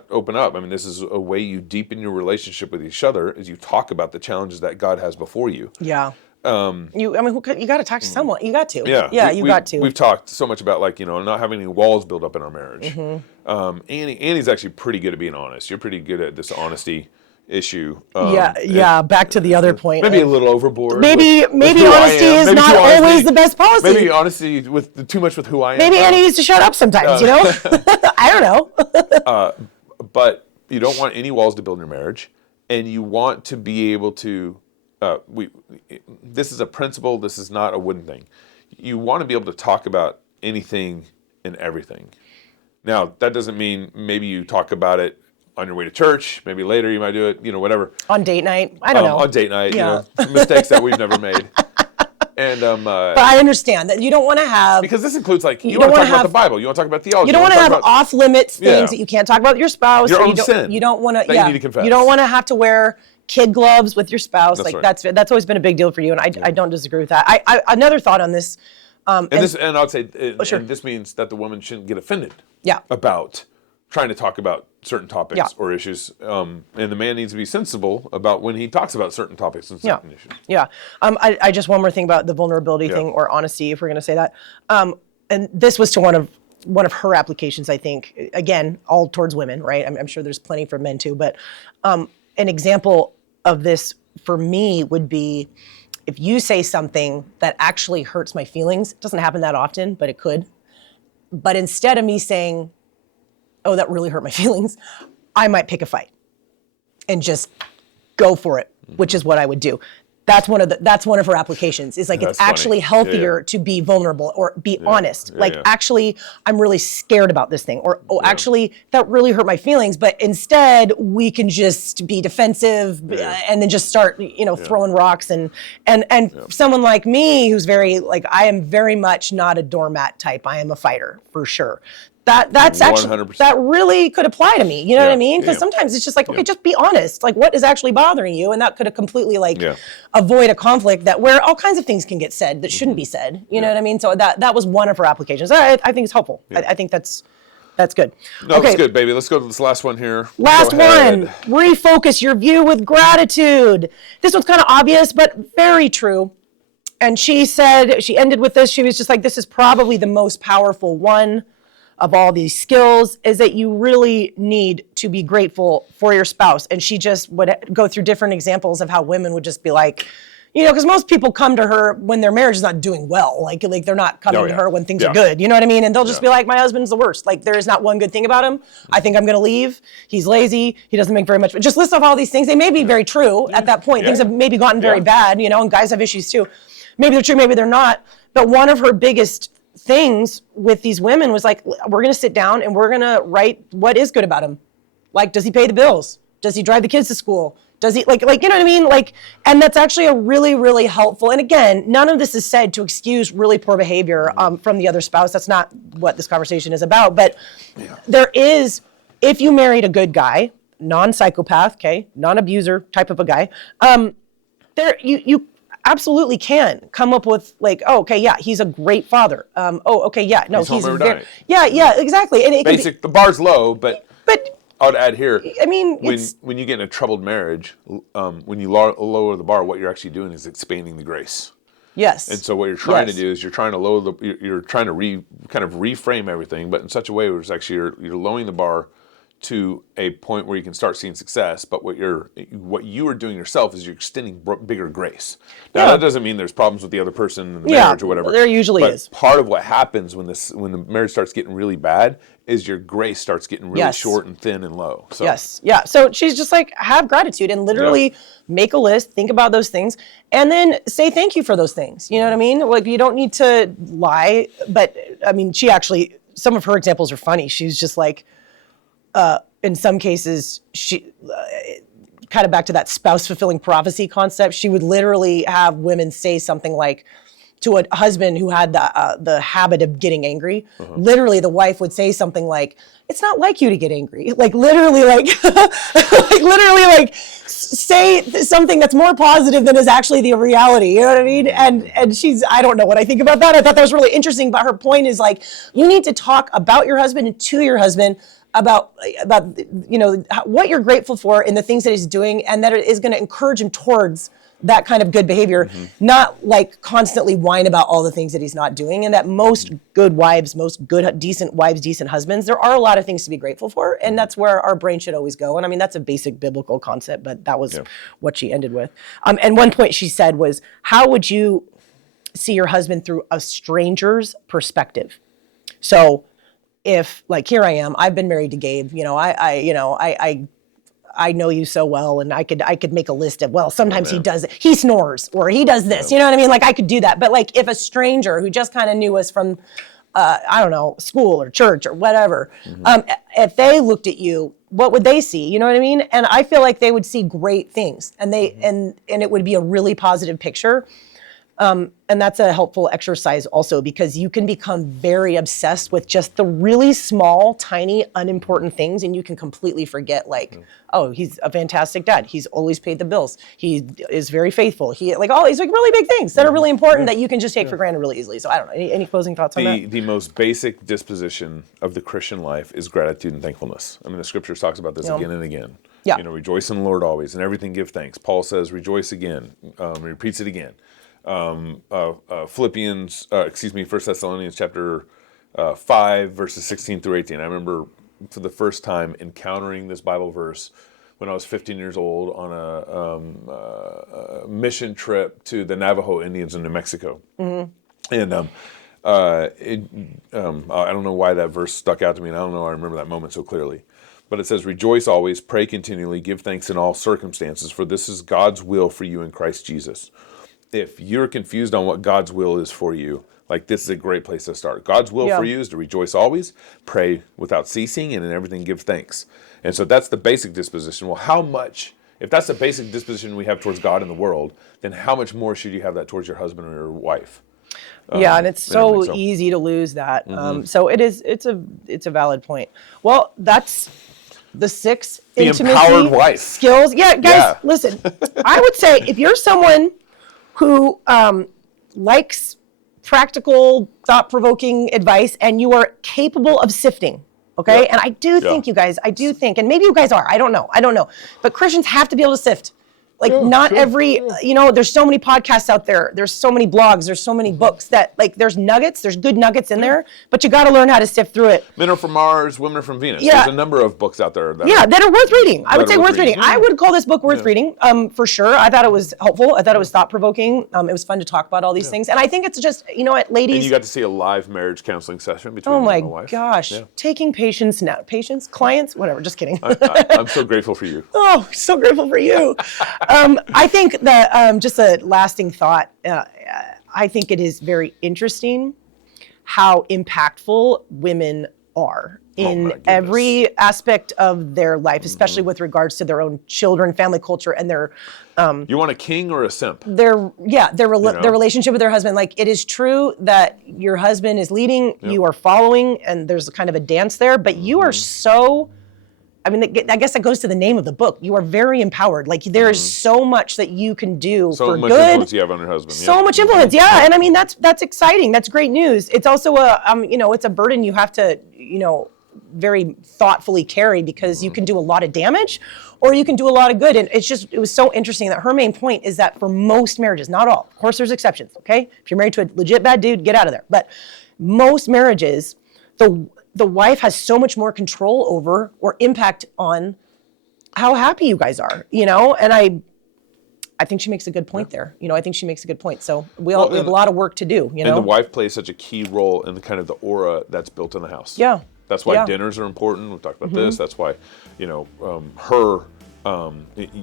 open up. I mean, this is a way you deepen your relationship with each other is you talk about the challenges that God has before you. Yeah. You got to talk to someone. You got to. Yeah. You got to. We've talked so much about not having any walls built up in our marriage. Annie's actually pretty good at being honest. You're pretty good at this honesty issue. Back to the other point. Maybe a little overboard. Maybe honesty is not always the best policy. Maybe honesty with too much with who I am. Maybe Annie needs to shut up sometimes. I don't know. But You don't want any walls to build in your marriage, and you want to be able to. This is a principle. This is not a wooden thing. You want to be able to talk about anything and everything. Now, that doesn't mean maybe you talk about it on your way to church. Maybe later you might do it. Whatever. On date night. I don't know. On date night. Mistakes that we've never made. And but I understand that you don't want to have, because this includes you want to talk about the Bible, you want to talk about theology. You don't want to have off limits things that you can't talk about with your spouse. Your own sin. You don't want to. You need to confess. You don't want to have to wear kid gloves with your spouse. That's right. That's always been a big deal for you, and I don't disagree with that. I another thought on this. And I would say, and this means that the woman shouldn't get offended. About trying to talk about certain topics or issues, and the man needs to be sensible about when he talks about certain topics and certain issues. I just one more thing about the vulnerability thing, or honesty, if we're going to say that. And this was to one of her applications, I think. Again, all towards women, right? I'm sure there's plenty for men too, but an example of this for me would be if you say something that actually hurts my feelings. It doesn't happen that often, but it could. But instead of me saying, oh, that really hurt my feelings, I might pick a fight and just go for it, which is what I would do. That's one of her applications. Is it's actually healthier to be vulnerable or be honest. Actually, I'm really scared about this thing, or actually that really hurt my feelings. But instead, we can just be defensive and then just start, throwing rocks and someone like me who's very I am very much not a doormat type. I am a fighter for sure. That's 100%. Actually, that really could apply to me. You know what I mean? Because sometimes it's just okay, just be honest. What is actually bothering you? And that could have completely avoid a conflict where all kinds of things can get said that shouldn't be said. You know what I mean? So that was one of her applications. I think it's helpful. I think that's good. No, it's good, baby. Let's go to this last one here. Last one. Refocus your view with gratitude. This one's kind of obvious, but very true. And she ended with this. She was just this is probably the most powerful one of all these skills, is that you really need to be grateful for your spouse. And she just would go through different examples of how women would just be because most people come to her when their marriage is not doing well. They're not coming to her when things are good. You know what I mean? And they'll just be my husband's the worst. There is not one good thing about him. I think I'm going to leave. He's lazy. He doesn't make very much. Just list off all these things. They may be very true at that point. Things have maybe gotten very bad, and guys have issues too. Maybe they're true, maybe they're not. But one of her biggest things with these women was we're going to sit down and we're going to write what is good about him. Does he pay the bills? Does he drive the kids to school? Does he you know what I mean? And that's actually a really, really helpful. And again, none of this is said to excuse really poor behavior from the other spouse. That's not what this conversation is about. But there is, if you married a good guy, non-psychopath, non-abuser type of a guy, you absolutely can come up with he's a great father. He's very, exactly. And the bar's low, but I would add here. I mean, when you get in a troubled marriage, when you lower the bar, what you're actually doing is expanding the grace. Yes. And so what you're trying to do is you're trying to reframe everything, but in such a way where it's actually you're lowering the bar to a point where you can start seeing success, but what you are doing yourself is you're extending bigger grace. Now that doesn't mean there's problems with the other person in the marriage or whatever. There usually is. Part of what happens when the marriage starts getting really bad is your grace starts getting really short and thin and low. So. Yes. Yeah. So she's just have gratitude and literally make a list, think about those things, and then say thank you for those things. You know what I mean? You don't need to lie, but I mean, she actually, some of her examples are funny. She's just in some cases, she kind of back to that spouse fulfilling prophecy concept. She would literally have women say something to a husband who had the habit of getting angry. Literally, the wife would say something "It's not like you to get angry." Literally, say something that's more positive than is actually the reality. You know what I mean? And I don't know what I think about that. I thought that was really interesting. But her point is you need to talk about your husband and to your husband about what you're grateful for in the things that he's doing, and that it is going to encourage him towards that kind of good behavior, not constantly whine about all the things that he's not doing. And that most good wives, decent wives, decent husbands, there are a lot of things to be grateful for, and that's where our brain should always go. And I mean, that's a basic biblical concept, but that was what she ended with. And one point she said was, how would you see your husband through a stranger's perspective? So if here I am, I've been married to Gabe, I I know you so well, and I could make a list of, well, sometimes he does it. He snores, or he does this. You know what I mean? Like, I could do that. But like, if a stranger who just kind of knew us from, I don't know, school or church or whatever, if they looked at you, what would they see? You know what I mean? And I feel like they would see great things, and and it would be a really positive picture. And that's a helpful exercise also, because you can become very obsessed with just the really small, tiny, unimportant things, and you can completely forget, like, oh, he's a fantastic dad. He's always paid the bills. He is very faithful. He's like really big things that are really important that you can just take for granted really easily. So I don't know. Any closing thoughts on that? The most basic disposition of the Christian life is gratitude and thankfulness. I mean, the scriptures talks about this again and again. Yeah. You know, rejoice in the Lord always, and everything give thanks. Paul says, rejoice again. Repeats it again. 1 Thessalonians chapter 5, verses 16 through 18. I remember for the first time encountering this Bible verse when I was 15 years old on a mission trip to the Navajo Indians in New Mexico. And I don't know why that verse stuck out to me, and I don't know why I remember that moment so clearly. But it says, rejoice always, pray continually, give thanks in all circumstances, for this is God's will for you in Christ Jesus. If you're confused on what God's will is for you, like, this is a great place to start. God's will for you is to rejoice always, pray without ceasing, and in everything give thanks. And so that's the basic disposition. Well, how much, if that's the basic disposition we have towards God in the world, then how much more should you have that towards your husband or your wife? And it's so easy to lose that. So it's a valid point. Well, that's the 6 intimacy empowered wife skills. Yeah, guys, listen, I would say if you're someone who likes practical, thought-provoking advice, and you are capable of sifting, okay? And I do think, you guys, and maybe you guys are, I don't know. But Christians have to be able to sift. Like, every, there's so many podcasts out there. There's so many blogs. There's so many books that, like, there's good nuggets in there, but you got to learn how to sift through it. Men are from Mars, women are from Venus. There's a number of books out there. That are worth reading. I would say worth reading. I would call this book worth reading, for sure. I thought it was helpful. I thought it was thought-provoking. It was fun to talk about all these things. And I think it's just, you know what, ladies. And you got to see a live marriage counseling session between you and my wife. Oh my gosh. Taking clients, whatever, just kidding. I'm so grateful for you. Oh, so grateful for you. I think that just a lasting thought, I think it is very interesting how impactful women are in every aspect of their life, especially with regards to their own children, family culture, and their you want a king or a simp? Their relationship with their husband. Like, it is true that your husband is leading, you are following, and there's kind of a dance there, but you are so, I mean, I guess that goes to the name of the book. You are very empowered. Like, there is so much that you can do for good. So much influence you have on your husband. So much influence, and I mean, that's exciting. That's great news. It's also it's a burden you have to, very thoughtfully carry, because you can do a lot of damage, or you can do a lot of good. And it was so interesting that her main point is that for most marriages, not all, of course, there's exceptions. Okay, if you're married to a legit bad dude, get out of there. But most marriages, the wife has so much more control over or impact on how happy you guys are, and I think she makes a good point there. I think she makes a good point. So we have a lot of work to do, And the wife plays such a key role in the kind of the aura that's built in the house. Yeah. That's why dinners are important. We've talked about this. That's why,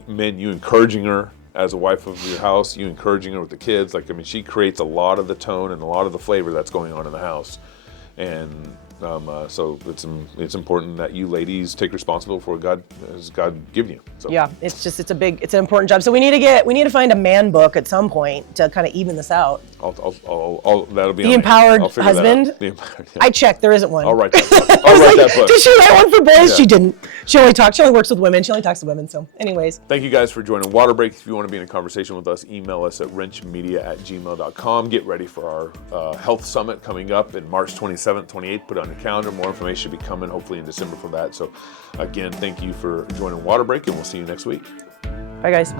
men, you encouraging her as a wife of your house, you encouraging her with the kids. Like, I mean, she creates a lot of the tone and a lot of the flavor that's going on in the house. And so it's important that you ladies take responsibility for what God given you. So. Yeah, it's an important job. So we need to find a man book at some point to kind of even this out. That'll be the empowered husband. I checked. There isn't one. I'll write that book. That book. Did she write one for boys? Yeah. She didn't. She only works with women. She only talks to women. So, anyways. Thank you guys for joining Waterbreak. If you want to be in a conversation with us, email us at RenchMedia@gmail.com. Get ready for our health summit coming up in March 27th, 28th. Put it on your calendar. More information should be coming hopefully in December for that. So, again, thank you for joining Waterbreak, and we'll see you next week. Bye, guys.